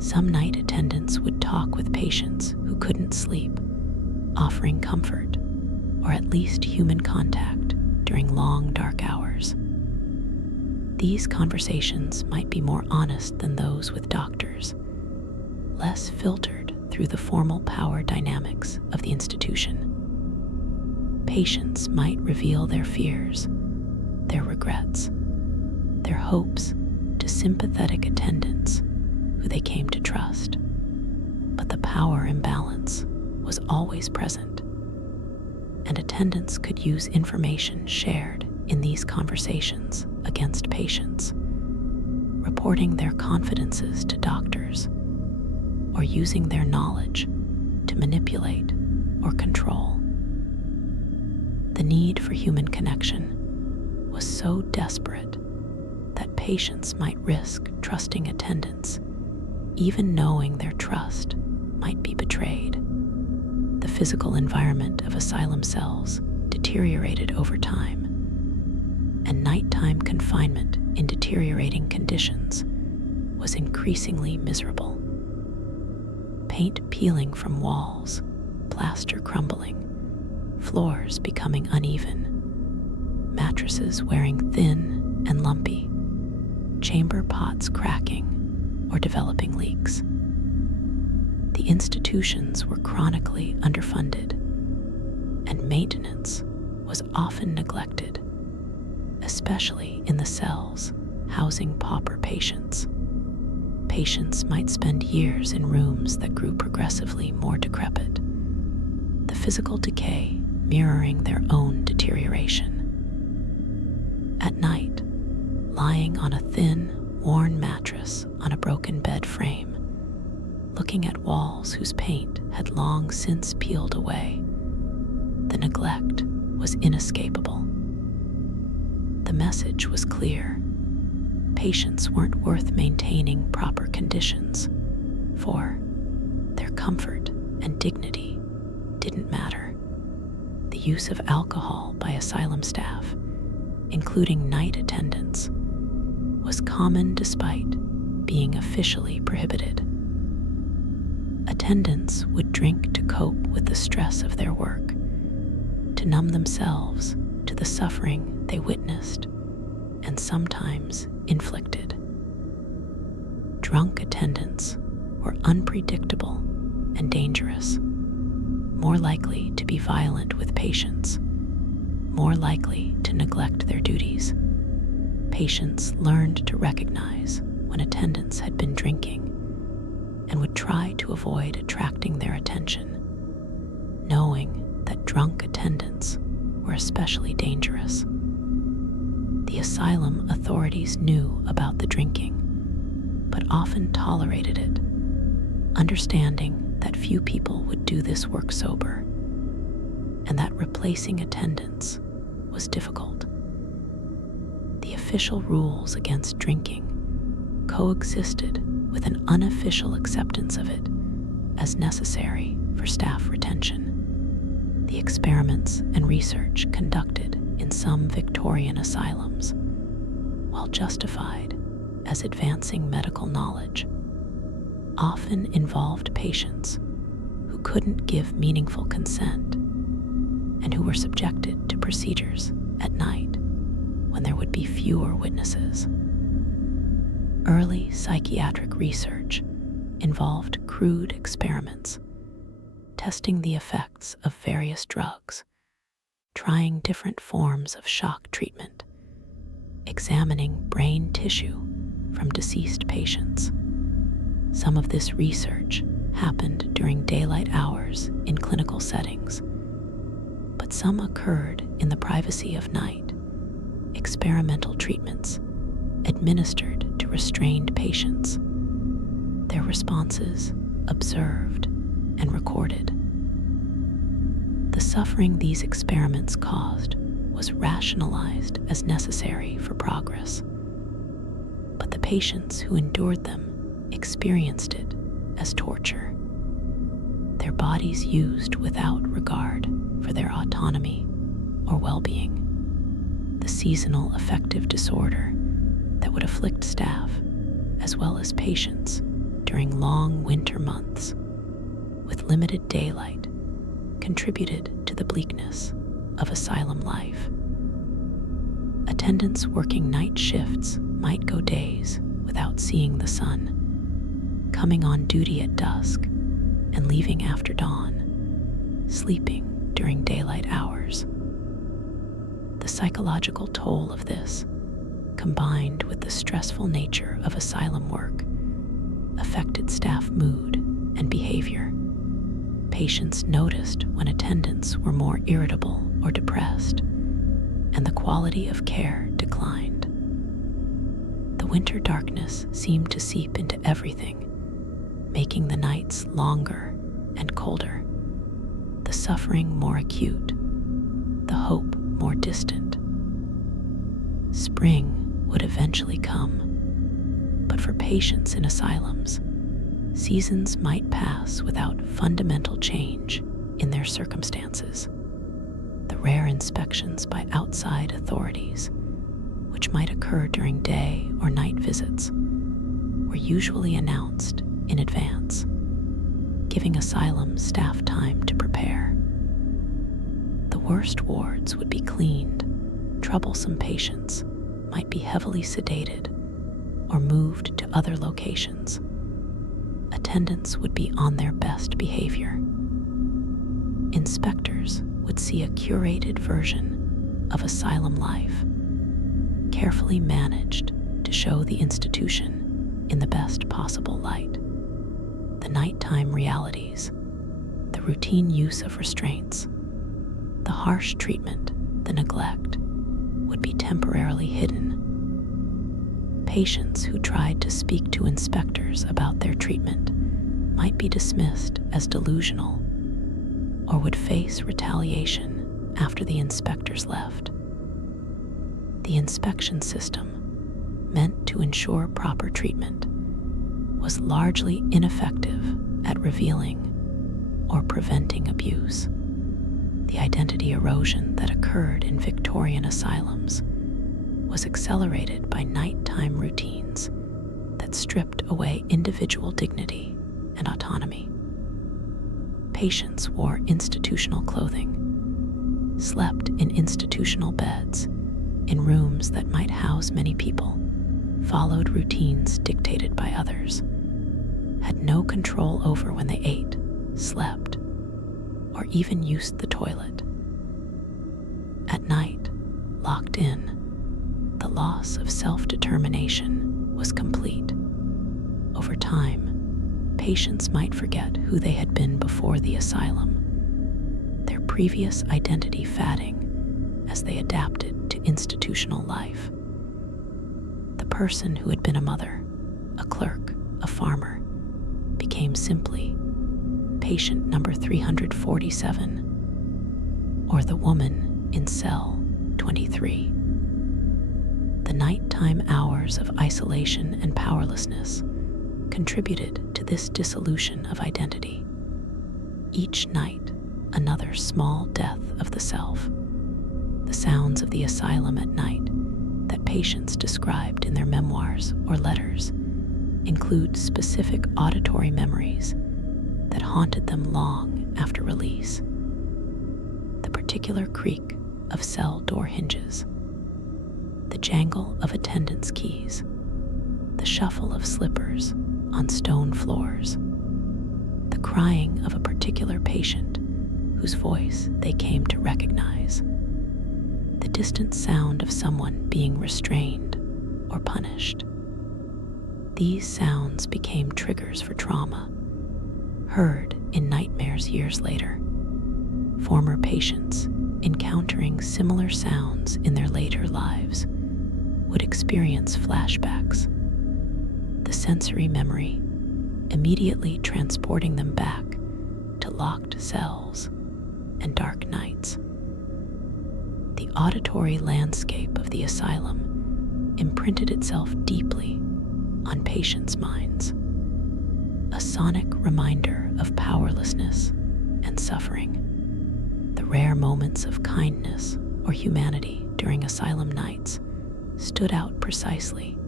Some night attendants would talk with patients who couldn't sleep, offering comfort or at least human contact during long, dark hours. These conversations might be more honest than those with doctors, less filtered through the formal power dynamics of the institution. Patients might reveal their fears, their regrets, their hopes to sympathetic attendants who they came to trust. But the power imbalance was always present, and attendants could use information shared in these conversations against patients, reporting their confidences to doctors, or using their knowledge to manipulate or control. The need for human connection was so desperate that patients might risk trusting attendants, even knowing their trust might be betrayed. The physical environment of asylum cells deteriorated over time, and nighttime confinement in deteriorating conditions was increasingly miserable. Paint peeling from walls, plaster crumbling, floors becoming uneven, mattresses wearing thin and lumpy, chamber pots cracking or developing leaks. The institutions were chronically underfunded, and maintenance was often neglected, especially in the cells housing pauper patients. Patients might spend years in rooms that grew progressively more decrepit, the physical decay mirroring their own deterioration. At night, lying on a thin, worn mattress on a broken bed frame, looking at walls whose paint had long since peeled away, the neglect was inescapable. The message was clear. Patients weren't worth maintaining proper conditions, for their comfort and dignity didn't matter. The use of alcohol by asylum staff, including night attendants, was common despite being officially prohibited. Attendants would drink to cope with the stress of their work, to numb themselves to the suffering they witnessed and sometimes inflicted. Drunk attendants were unpredictable and dangerous, more likely to be violent with patients, more likely to neglect their duties. Patients learned to recognize when attendants had been drinking and would try to avoid attracting their attention, knowing that drunk attendants were especially dangerous. The asylum authorities knew about the drinking, but often tolerated it, understanding that few people would do this work sober, and that replacing attendants was difficult. The official rules against drinking coexisted with an unofficial acceptance of it as necessary for staff retention. The experiments and research conducted in some Victorian asylums, while justified as advancing medical knowledge, often involved patients who couldn't give meaningful consent and who were subjected to procedures at night when there would be fewer witnesses. Early psychiatric research involved crude experiments, testing the effects of various drugs, trying different forms of shock treatment, examining brain tissue from deceased patients. Some of this research happened during daylight hours in clinical settings, but some occurred in the privacy of night, experimental treatments administered to restrained patients, their responses observed and recorded. The suffering these experiments caused was rationalized as necessary for progress, but the patients who endured them experienced it as torture, their bodies used without regard for their autonomy or well-being. The seasonal affective disorder that would afflict staff as well as patients during long winter months with limited daylight contributed to the bleakness of asylum life. Attendants working night shifts might go days without seeing the sun, coming on duty at dusk and leaving after dawn, sleeping during daylight hours. The psychological toll of this, combined with the stressful nature of asylum work, affected staff mood and behavior. Patients noticed when attendants were more irritable or depressed, and the quality of care declined. The winter darkness seemed to seep into everything, making the nights longer and colder, the suffering more acute, the hope more distant. Spring would eventually come, but for patients in asylums, seasons might pass without fundamental change in their circumstances. The rare inspections by outside authorities, which might occur during day or night visits, were usually announced in advance, giving asylum staff time to prepare. The worst wards would be cleaned, troublesome patients might be heavily sedated or moved to other locations. Attendants would be on their best behavior. Inspectors would see a curated version of asylum life, carefully managed to show the institution in the best possible light. The nighttime realities, the routine use of restraints, the harsh treatment, the neglect, would be temporarily hidden. Patients who tried to speak to inspectors about their treatment might be dismissed as delusional or would face retaliation after the inspectors left. The inspection system, meant to ensure proper treatment, was largely ineffective at revealing or preventing abuse. The identity erosion that occurred in Victorian asylums was accelerated by nighttime routines that stripped away individual dignity and autonomy. Patients wore institutional clothing, slept in institutional beds, in rooms that might house many people, followed routines dictated by others, had no control over when they ate, slept, or even used the toilet. At night, locked in, the loss of self-determination was complete. Over time, patients might forget who they had been before the asylum, their previous identity fading as they adapted to institutional life. The person who had been a mother, a clerk, a farmer, became simply patient number 347, or the woman in cell 23. The nighttime hours of isolation and powerlessness contributed to this dissolution of identity. Each night, another small death of the self. The sounds of the asylum at night that patients described in their memoirs or letters include specific auditory memories that haunted them long after release. The particular creak of cell door hinges, the jangle of attendants' keys, the shuffle of slippers on stone floors, the the crying of a particular patient whose voice they came to recognize, the distant sound of someone being restrained or punished. These sounds became triggers for trauma, heard in nightmares years later. Former patients encountering similar sounds in their later lives would experience flashbacks, the sensory memory immediately transporting them back to locked cells and dark nights. The auditory landscape of the asylum imprinted itself deeply on patients' minds, a sonic reminder of powerlessness and suffering. The rare moments of kindness or humanity during asylum nights stood out precisely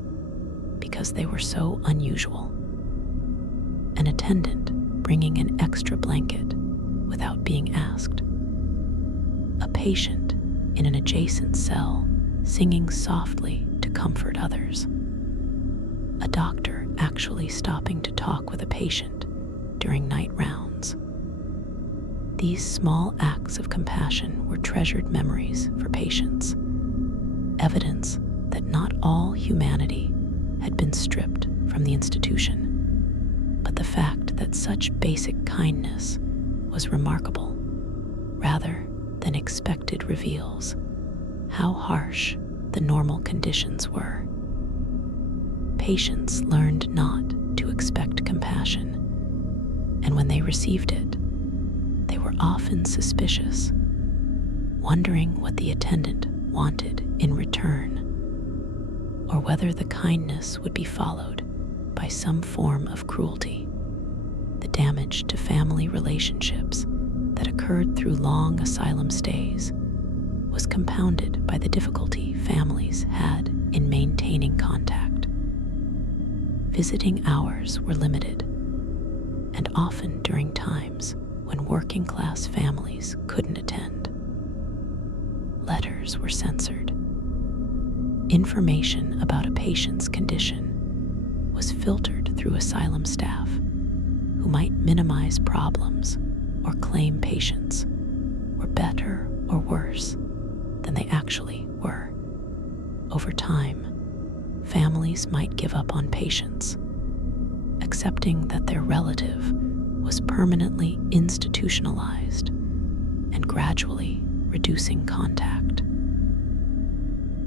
because they were so unusual. An attendant bringing an extra blanket without being asked. A patient in an adjacent cell singing softly to comfort others. A doctor actually stopping to talk with a patient during night rounds. These small acts of compassion were treasured memories for patients, evidence that not all humanity had been stripped from the institution, but the fact that such basic kindness was remarkable rather than expected reveals how harsh the normal conditions were. Patients learned not to expect compassion, and when they received it, they were often suspicious, wondering what the attendant wanted in return, or whether the kindness would be followed by some form of cruelty. The damage to family relationships that occurred through long asylum stays was compounded by the difficulty families had in maintaining contact. Visiting hours were limited, and often during times when working-class families couldn't attend. Letters were censored. Information about a patient's condition was filtered through asylum staff, who might minimize problems or claim patients were better or worse than they actually were. Over time, families might give up on patients, accepting that their relative was permanently institutionalized and gradually reducing contact.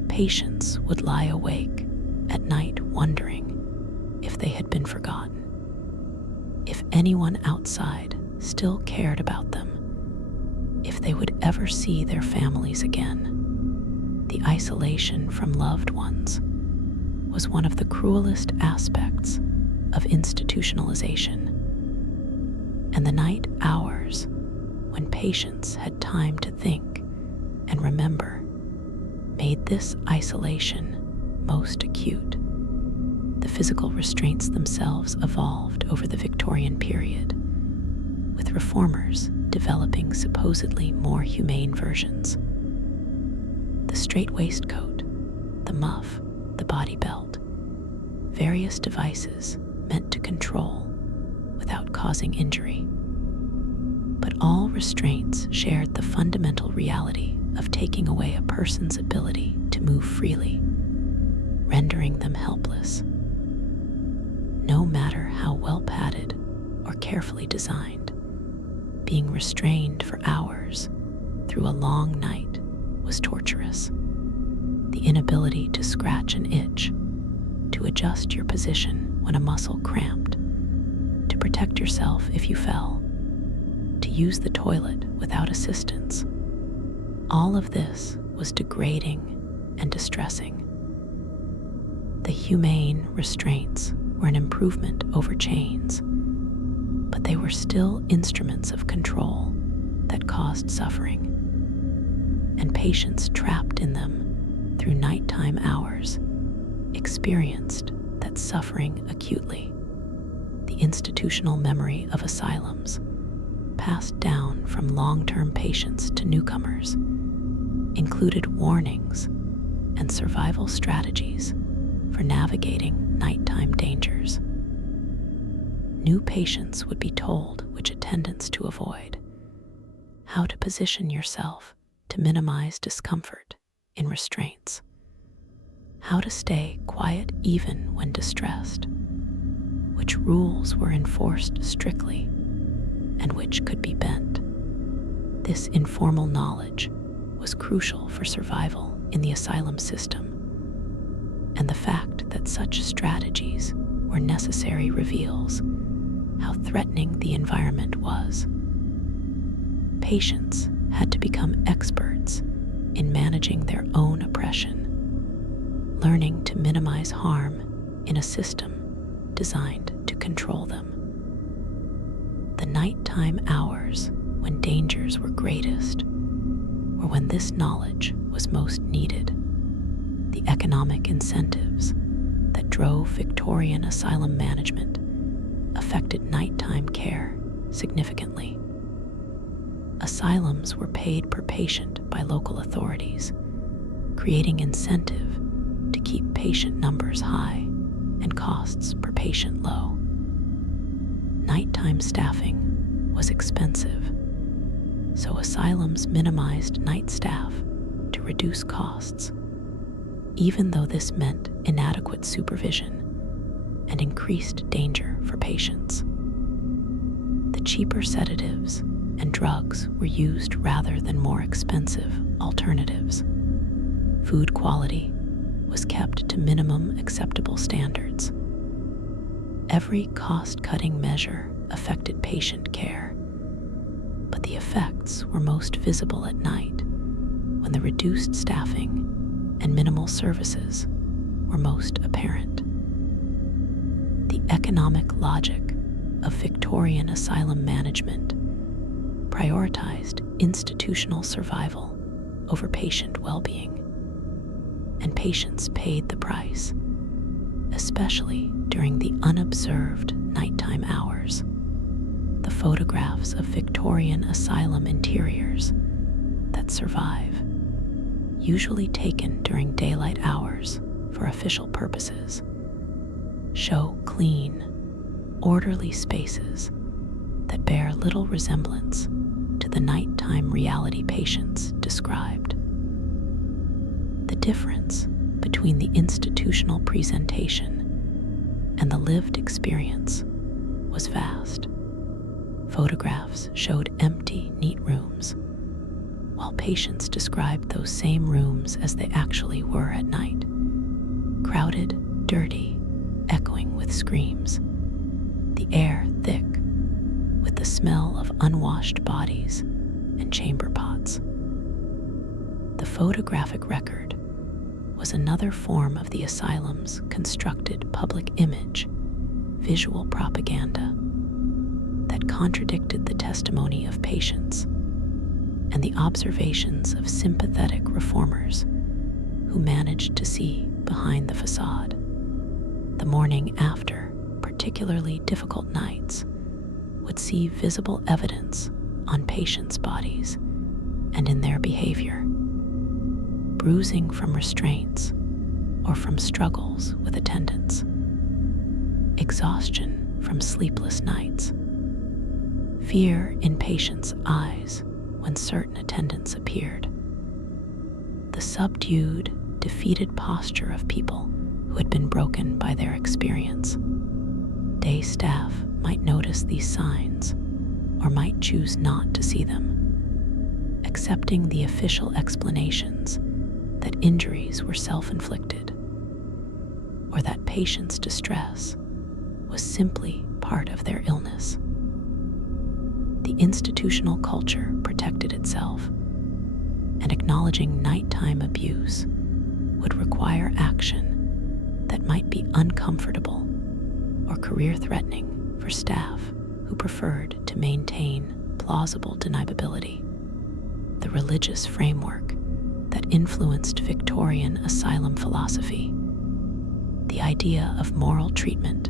Patients would lie awake at night wondering if they had been forgotten, if anyone outside still cared about them, if they would ever see their families again. The isolation from loved ones was one of the cruelest aspects of institutionalization, and the night hours when patients had time to think and remember made this isolation most acute. The physical restraints themselves evolved over the Victorian period, with reformers developing supposedly more humane versions. The strait waistcoat, the muff, the body belt, various devices meant to control without causing injury. But all restraints shared the fundamental reality of taking away a person's ability to move freely, rendering them helpless. No matter how well padded or carefully designed, being restrained for hours through a long night was torturous. The inability to scratch an itch, to adjust your position when a muscle cramped, to protect yourself if you fell, to use the toilet without assistance. All of this was degrading and distressing. The humane restraints were an improvement over chains, but they were still instruments of control that caused suffering, and patients trapped in them through nighttime hours experienced that suffering acutely. The institutional memory of asylums, passed down from long-term patients to newcomers, included warnings and survival strategies for navigating nighttime dangers. New patients would be told which attendants to avoid, how to position yourself to minimize discomfort in restraints, how to stay quiet even when distressed, which rules were enforced strictly and which could be bent. This informal knowledge was crucial for survival in the asylum system, and the fact that such strategies were necessary reveals how threatening the environment was. Patients had to become experts in managing their own oppression, learning to minimize harm in a system designed to control them. The nighttime hours when dangers were greatest were when this knowledge was most needed. The economic incentives that drove Victorian asylum management affected nighttime care significantly. Asylums were paid per patient by local authorities, creating incentive to keep patient numbers high and costs per patient low. Nighttime staffing was expensive, so asylums minimized night staff to reduce costs, even though this meant inadequate supervision and increased danger for patients. The cheaper sedatives and drugs were used rather than more expensive alternatives. Food quality was kept to minimum acceptable standards. Every cost-cutting measure affected patient care, but the effects were most visible at night when the reduced staffing and minimal services were most apparent. The economic logic of Victorian asylum management prioritized institutional survival over patient well-being, and patients paid the price, especially during the unobserved nighttime hours. The photographs of Victorian asylum interiors that survive, usually taken during daylight hours for official purposes, show clean, orderly spaces that bear little resemblance to the nighttime reality patients described. The difference between the institutional presentation and the lived experience was vast. Photographs showed empty, neat rooms, while patients described those same rooms as they actually were at night: crowded, dirty, echoing with screams, the air thick with the smell of unwashed bodies and chamber pots. The photographic record was another form of the asylum's constructed public image, visual propaganda, that contradicted the testimony of patients and the observations of sympathetic reformers who managed to see behind the facade. The morning after particularly difficult nights would see visible evidence on patients' bodies and in their behavior: bruising from restraints or from struggles with attendants, exhaustion from sleepless nights, fear in patients' eyes when certain attendants appeared, the subdued, defeated posture of people who had been broken by their experience. Day staff might notice these signs or might choose not to see them, accepting the official explanations that injuries were self-inflicted or that patients' distress was simply part of their illness. The institutional culture protected itself, and acknowledging nighttime abuse would require action that might be uncomfortable or career-threatening for staff who preferred to maintain plausible deniability. The religious framework that influenced Victorian asylum philosophy, the idea of moral treatment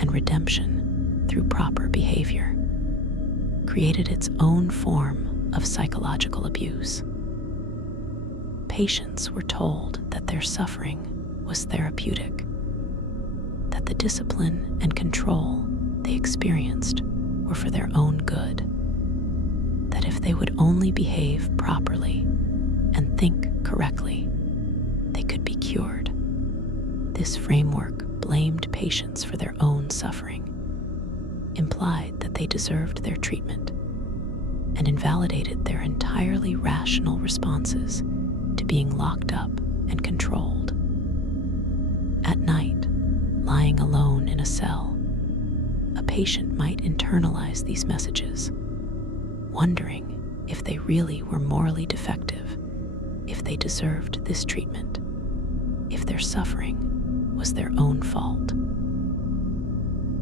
and redemption through proper behavior, created its own form of psychological abuse. Patients were told that their suffering was therapeutic, that the discipline and control they experienced were for their own good, that if they would only behave properly and think correctly, they could be cured. This framework blamed patients for their own suffering, implied that they deserved their treatment, and invalidated their entirely rational responses to being locked up and controlled. At night, lying alone in a cell, a patient might internalize these messages, wondering if they really were morally defective, if they deserved this treatment, if their suffering was their own fault.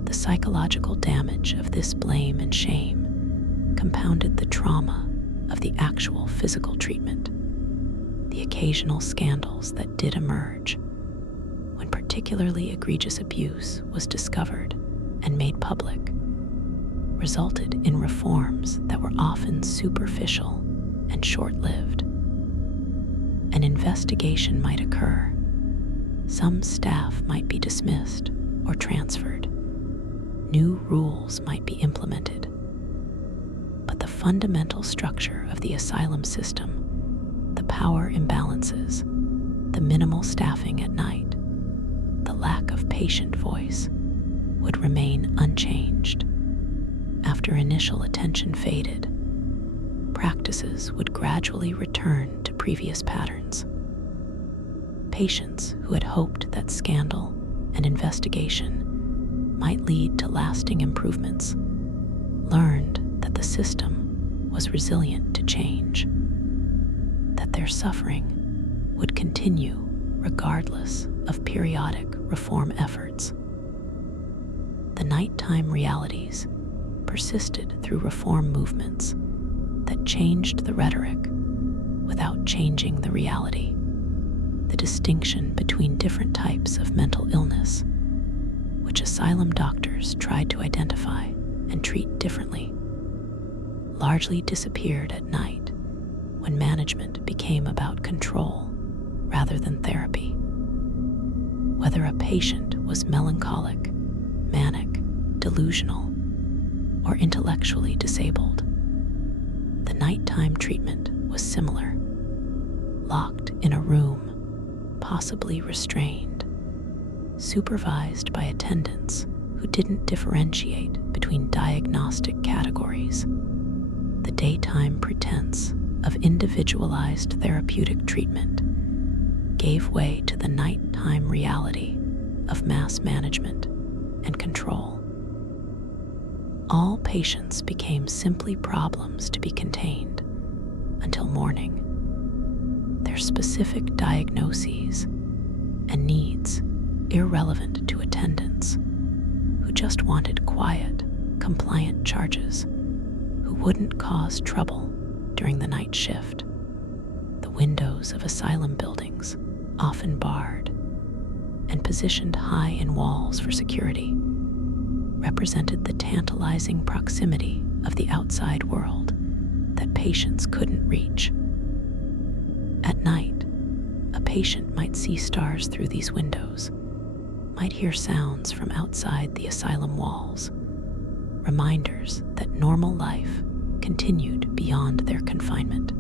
The psychological damage of this blame and shame compounded the trauma of the actual physical treatment. The occasional scandals that did emerge, when particularly egregious abuse was discovered and made public, resulted in reforms that were often superficial and short-lived. An investigation might occur. Some staff might be dismissed or transferred. New rules might be implemented. But the fundamental structure of the asylum system, the power imbalances, the minimal staffing at night, the lack of patient voice, would remain unchanged. After initial attention faded, practices would gradually return to previous patterns. Patients who had hoped that scandal and investigation might lead to lasting improvements learned that the system was resilient to change, that their suffering would continue regardless of periodic reform efforts. The nighttime realities persisted through reform movements that changed the rhetoric without changing the reality. The distinction between different types of mental illness, which asylum doctors tried to identify and treat differently, largely disappeared at night when management became about control rather than therapy. Whether a patient was melancholic, manic, delusional, or intellectually disabled, the nighttime treatment was similar. Locked in a room, possibly restrained, supervised by attendants who didn't differentiate between diagnostic categories, the daytime pretense of individualized therapeutic treatment gave way to the nighttime reality of mass management and control. All patients became simply problems to be contained until morning. Their specific diagnoses and needs irrelevant to attendants who just wanted quiet, compliant charges who wouldn't cause trouble during the night shift. The windows of asylum buildings, often barred and positioned high in walls for security, represented the tantalizing proximity of the outside world that patients couldn't reach. At night, a patient might see stars through these windows, might hear sounds from outside the asylum walls, reminders that normal life continued beyond their confinement.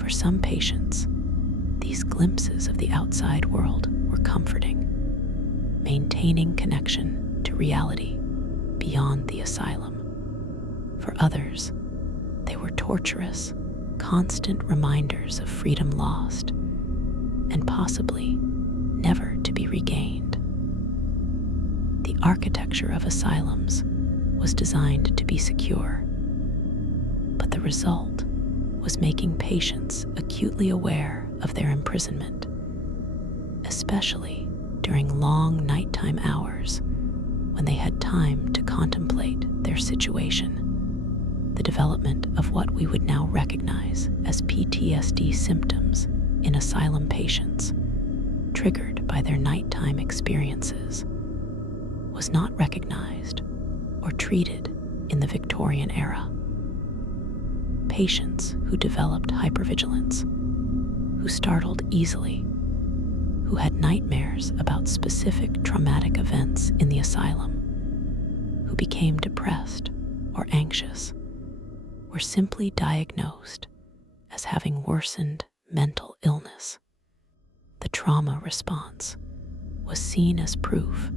For some patients, these glimpses of the outside world were comforting, maintaining connection to reality beyond the asylum. For others, they were torturous, constant reminders of freedom lost and possibly never to be regained. The architecture of asylums was designed to be secure, but the result was making patients acutely aware of their imprisonment, especially during long nighttime hours when they had time to contemplate their situation. The development of what we would now recognize as PTSD symptoms in asylum patients, triggered by their nighttime experiences, was not recognized or treated in the Victorian era. Patients who developed hypervigilance, who startled easily, who had nightmares about specific traumatic events in the asylum, who became depressed or anxious were simply diagnosed as having worsened mental illness. The trauma response was seen as proof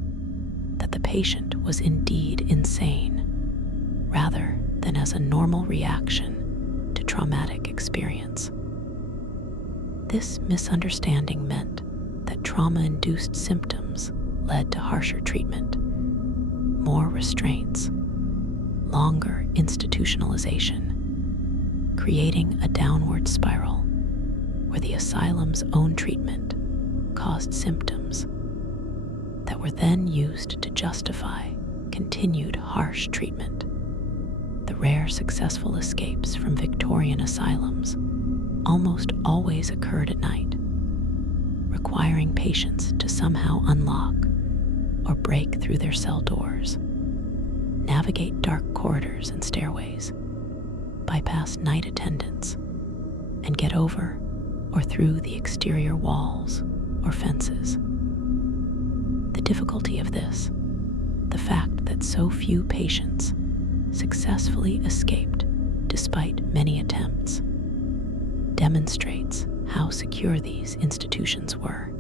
that the patient was indeed insane, rather than as a normal reaction to traumatic experience. This misunderstanding meant that trauma-induced symptoms led to harsher treatment, more restraints, longer institutionalization, creating a downward spiral where the asylum's own treatment caused symptoms that were then used to justify continued harsh treatment. The rare successful escapes from Victorian asylums almost always occurred at night, requiring patients to somehow unlock or break through their cell doors, navigate dark corridors and stairways, bypass night attendants, and get over or through the exterior walls or fences. The difficulty of this, the fact that so few patients successfully escaped despite many attempts, demonstrates how secure these institutions were.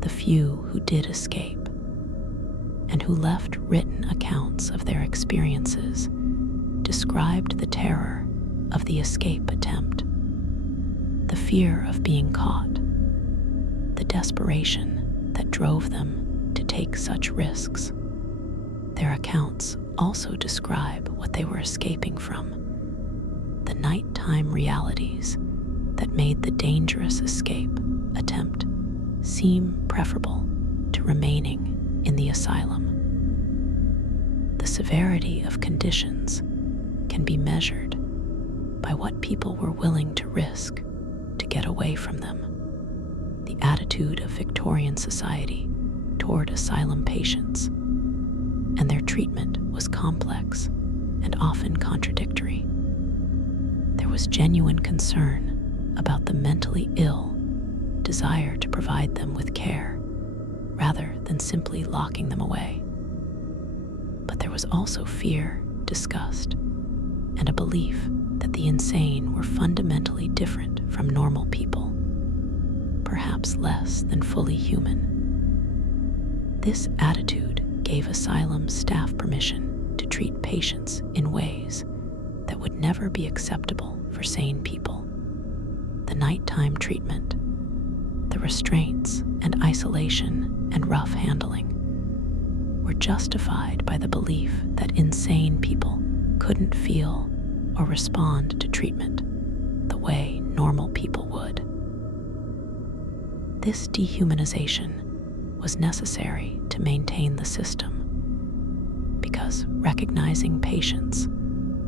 The few who did escape and who left written accounts of their experiences described the terror of the escape attempt, the fear of being caught, the desperation that drove them to take such risks. Their accounts also describe what they were escaping from, the nighttime realities that made the dangerous escape attempt seem preferable to remaining in the asylum. The severity of conditions can be measured by what people were willing to risk to get away from them. The attitude of Victorian society toward asylum patients and their treatment was complex and often contradictory. There was genuine concern about the mentally ill, desire to provide them with care rather than simply locking them away. But there was also fear, disgust, and a belief that the insane were fundamentally different from normal people, perhaps less than fully human. This attitude gave asylum staff permission to treat patients in ways that would never be acceptable for sane people. The nighttime treatment, the restraints and isolation and rough handling were justified by the belief that insane people couldn't feel or respond to treatment the way normal people would. This dehumanization was necessary to maintain the system, because recognizing patients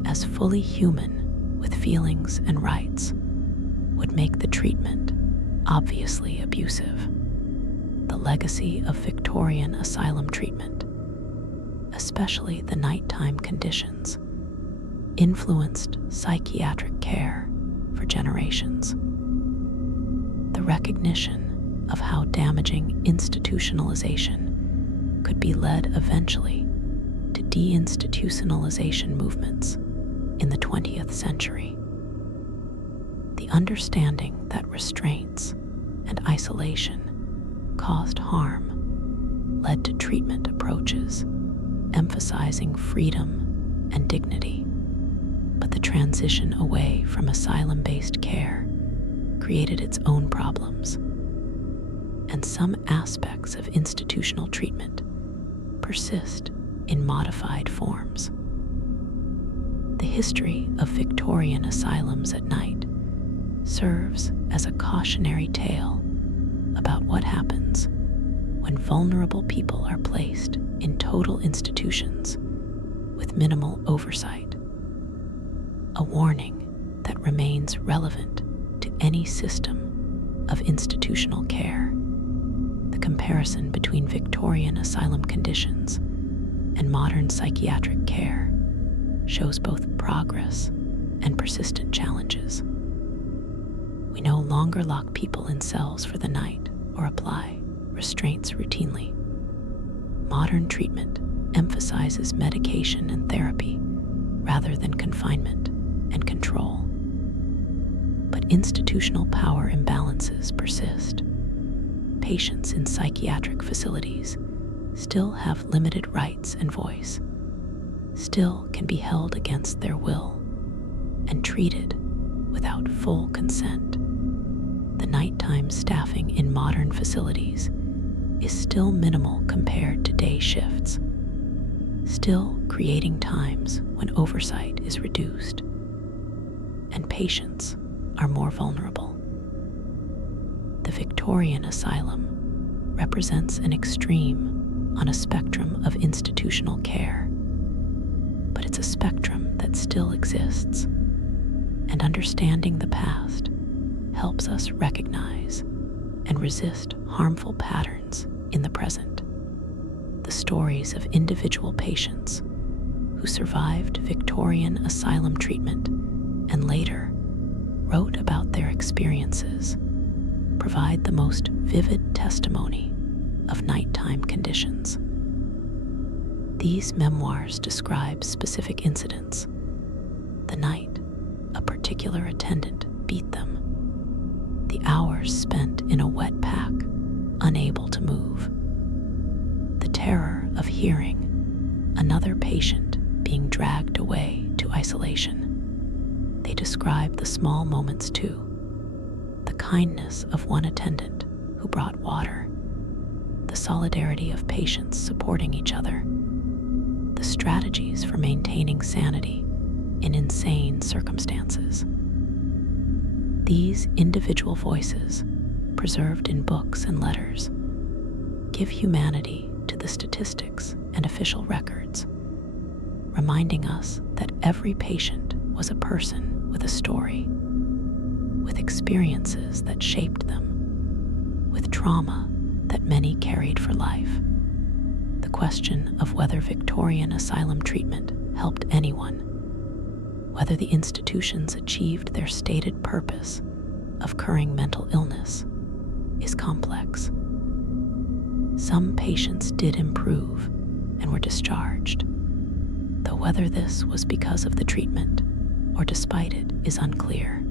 as fully human with feelings and rights would make the treatment obviously abusive. The legacy of Victorian asylum treatment, especially the nighttime conditions, influenced psychiatric care for generations. The recognition of how damaging institutionalization could be led eventually to deinstitutionalization movements in the 20th century. The understanding that restraints and isolation caused harm led to treatment approaches emphasizing freedom and dignity. But the transition away from asylum-based care created its own problems, and some aspects of institutional treatment persist in modified forms. The history of Victorian asylums at night serves as a cautionary tale about what happens when vulnerable people are placed in total institutions with minimal oversight. A warning that remains relevant to any system of institutional care. The comparison between Victorian asylum conditions and modern psychiatric care shows both progress and persistent challenges. We no longer lock people in cells for the night or apply restraints routinely. Modern treatment emphasizes medication and therapy rather than confinement and control. But institutional power imbalances persist. Patients in psychiatric facilities still have limited rights and voice, still can be held against their will, and treated without full consent. The nighttime staffing in modern facilities is still minimal compared to day shifts, still creating times when oversight is reduced and patients are more vulnerable. The Victorian asylum represents an extreme on a spectrum of institutional care, but it's a spectrum that still exists, and understanding the past helps us recognize and resist harmful patterns in the present. The stories of individual patients who survived Victorian asylum treatment and later wrote about their experiences provide the most vivid testimony of nighttime conditions. These memoirs describe specific incidents: the night a particular attendant beat them, the hours spent in a wet pack, unable to move, the terror of hearing another patient being dragged away to isolation. They describe the small moments too: the kindness of one attendant who brought water, the solidarity of patients supporting each other, the strategies for maintaining sanity in insane circumstances. These individual voices, preserved in books and letters, give humanity to the statistics and official records, reminding us that every patient was a person with a story, with experiences that shaped them, with trauma that many carried for life. The question of whether Victorian asylum treatment helped anyone, whether the institutions achieved their stated purpose of curing mental illness, is complex. Some patients did improve and were discharged, though whether this was because of the treatment or despite it is unclear.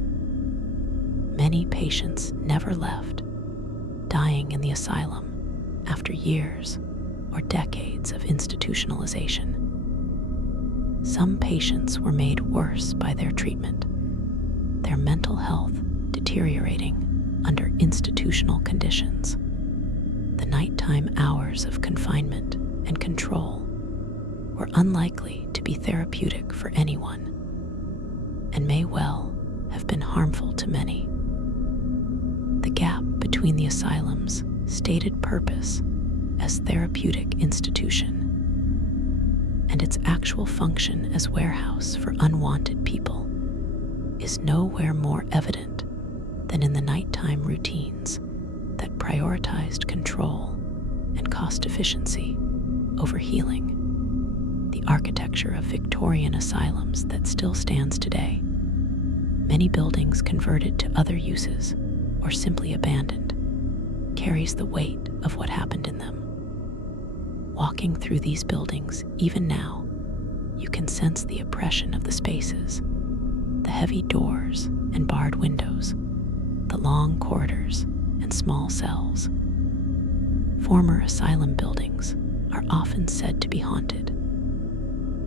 Many patients never left, dying in the asylum after years or decades of institutionalization. Some patients were made worse by their treatment, their mental health deteriorating under institutional conditions. The nighttime hours of confinement and control were unlikely to be therapeutic for anyone, and may well have been harmful to many. The gap between the asylum's stated purpose as therapeutic institution and its actual function as warehouse for unwanted people is nowhere more evident than in the nighttime routines that prioritized control and cost efficiency over healing. The architecture of Victorian asylums that still stands today, many buildings converted to other uses or simply abandoned, carries the weight of what happened in them. Walking through these buildings, even now, you can sense the oppression of the spaces, the heavy doors and barred windows, the long corridors and small cells. Former asylum buildings are often said to be haunted,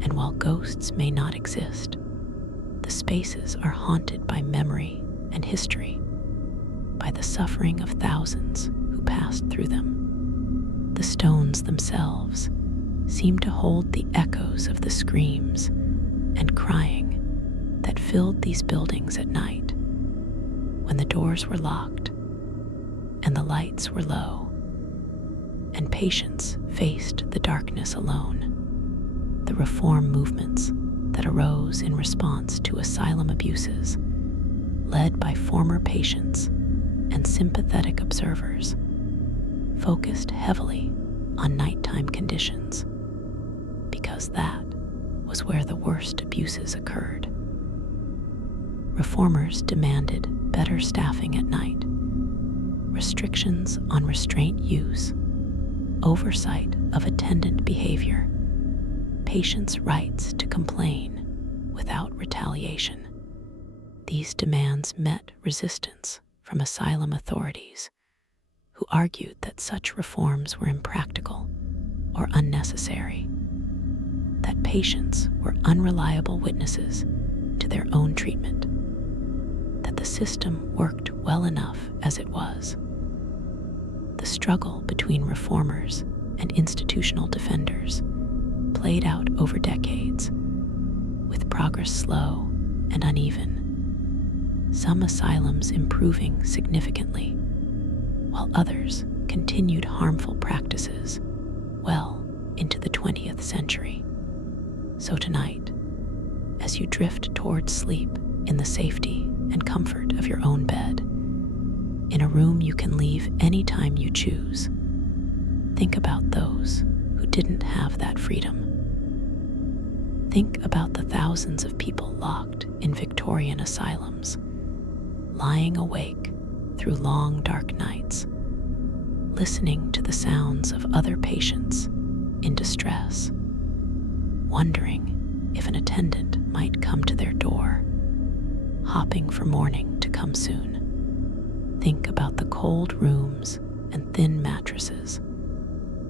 and while ghosts may not exist, the spaces are haunted by memory and history, by the suffering of thousands who passed through them. The stones themselves seem to hold the echoes of the screams and crying that filled these buildings at night, when the doors were locked and the lights were low, and patients faced the darkness alone. The reform movements that arose in response to asylum abuses, led by former patients and sympathetic observers, focused heavily on nighttime conditions, because that was where the worst abuses occurred. Reformers demanded better staffing at night, restrictions on restraint use, oversight of attendant behavior, patients' rights to complain without retaliation. These demands met resistance from asylum authorities, who argued that such reforms were impractical or unnecessary, that patients were unreliable witnesses to their own treatment, that the system worked well enough as it was. The struggle between reformers and institutional defenders played out over decades, with progress slow and uneven, some asylums improving significantly, while others continued harmful practices well into the 20th century. So tonight, as you drift towards sleep in the safety and comfort of your own bed, in a room you can leave anytime you choose, think about those who didn't have that freedom. Think about the thousands of people locked in Victorian asylums, lying awake through long dark nights, listening to the sounds of other patients in distress, wondering if an attendant might come to their door, hoping for morning to come soon. Think about the cold rooms and thin mattresses,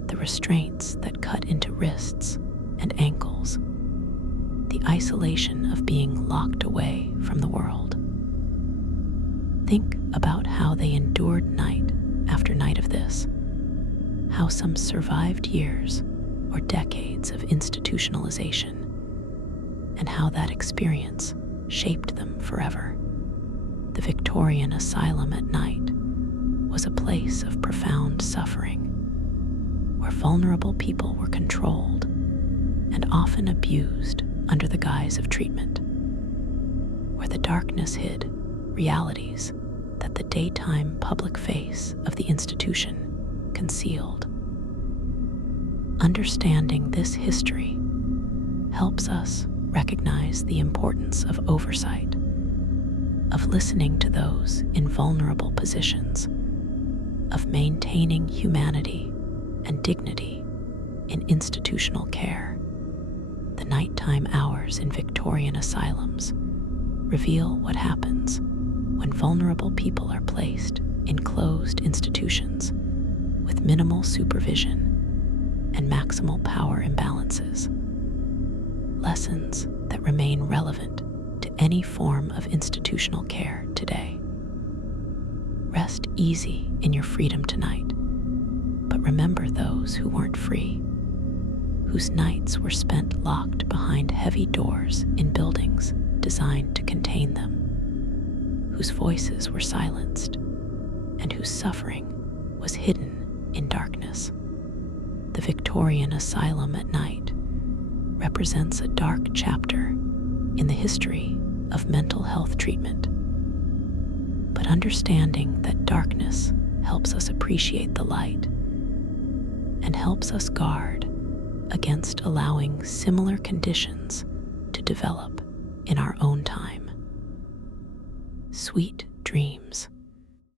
the restraints that cut into wrists and ankles, the isolation of being locked away from the world. Think about how they endured night after night of this, how some survived years or decades of institutionalization, and how that experience shaped them forever. The Victorian asylum at night was a place of profound suffering, where vulnerable people were controlled and often abused under the guise of treatment, where the darkness hid realities that the daytime public face of the institution concealed. Understanding this history helps us recognize the importance of oversight, of listening to those in vulnerable positions, of maintaining humanity and dignity in institutional care. The nighttime hours in Victorian asylums reveal what happens when vulnerable people are placed in closed institutions with minimal supervision and maximal power imbalances. Lessons that remain relevant to any form of institutional care today. Rest easy in your freedom tonight, but remember those who weren't free, whose nights were spent locked behind heavy doors in buildings designed to contain them, whose voices were silenced, and whose suffering was hidden in darkness. The Victorian asylum at night represents a dark chapter in the history of mental health treatment. But understanding that darkness helps us appreciate the light and helps us guard against allowing similar conditions to develop in our own time. Sweet dreams.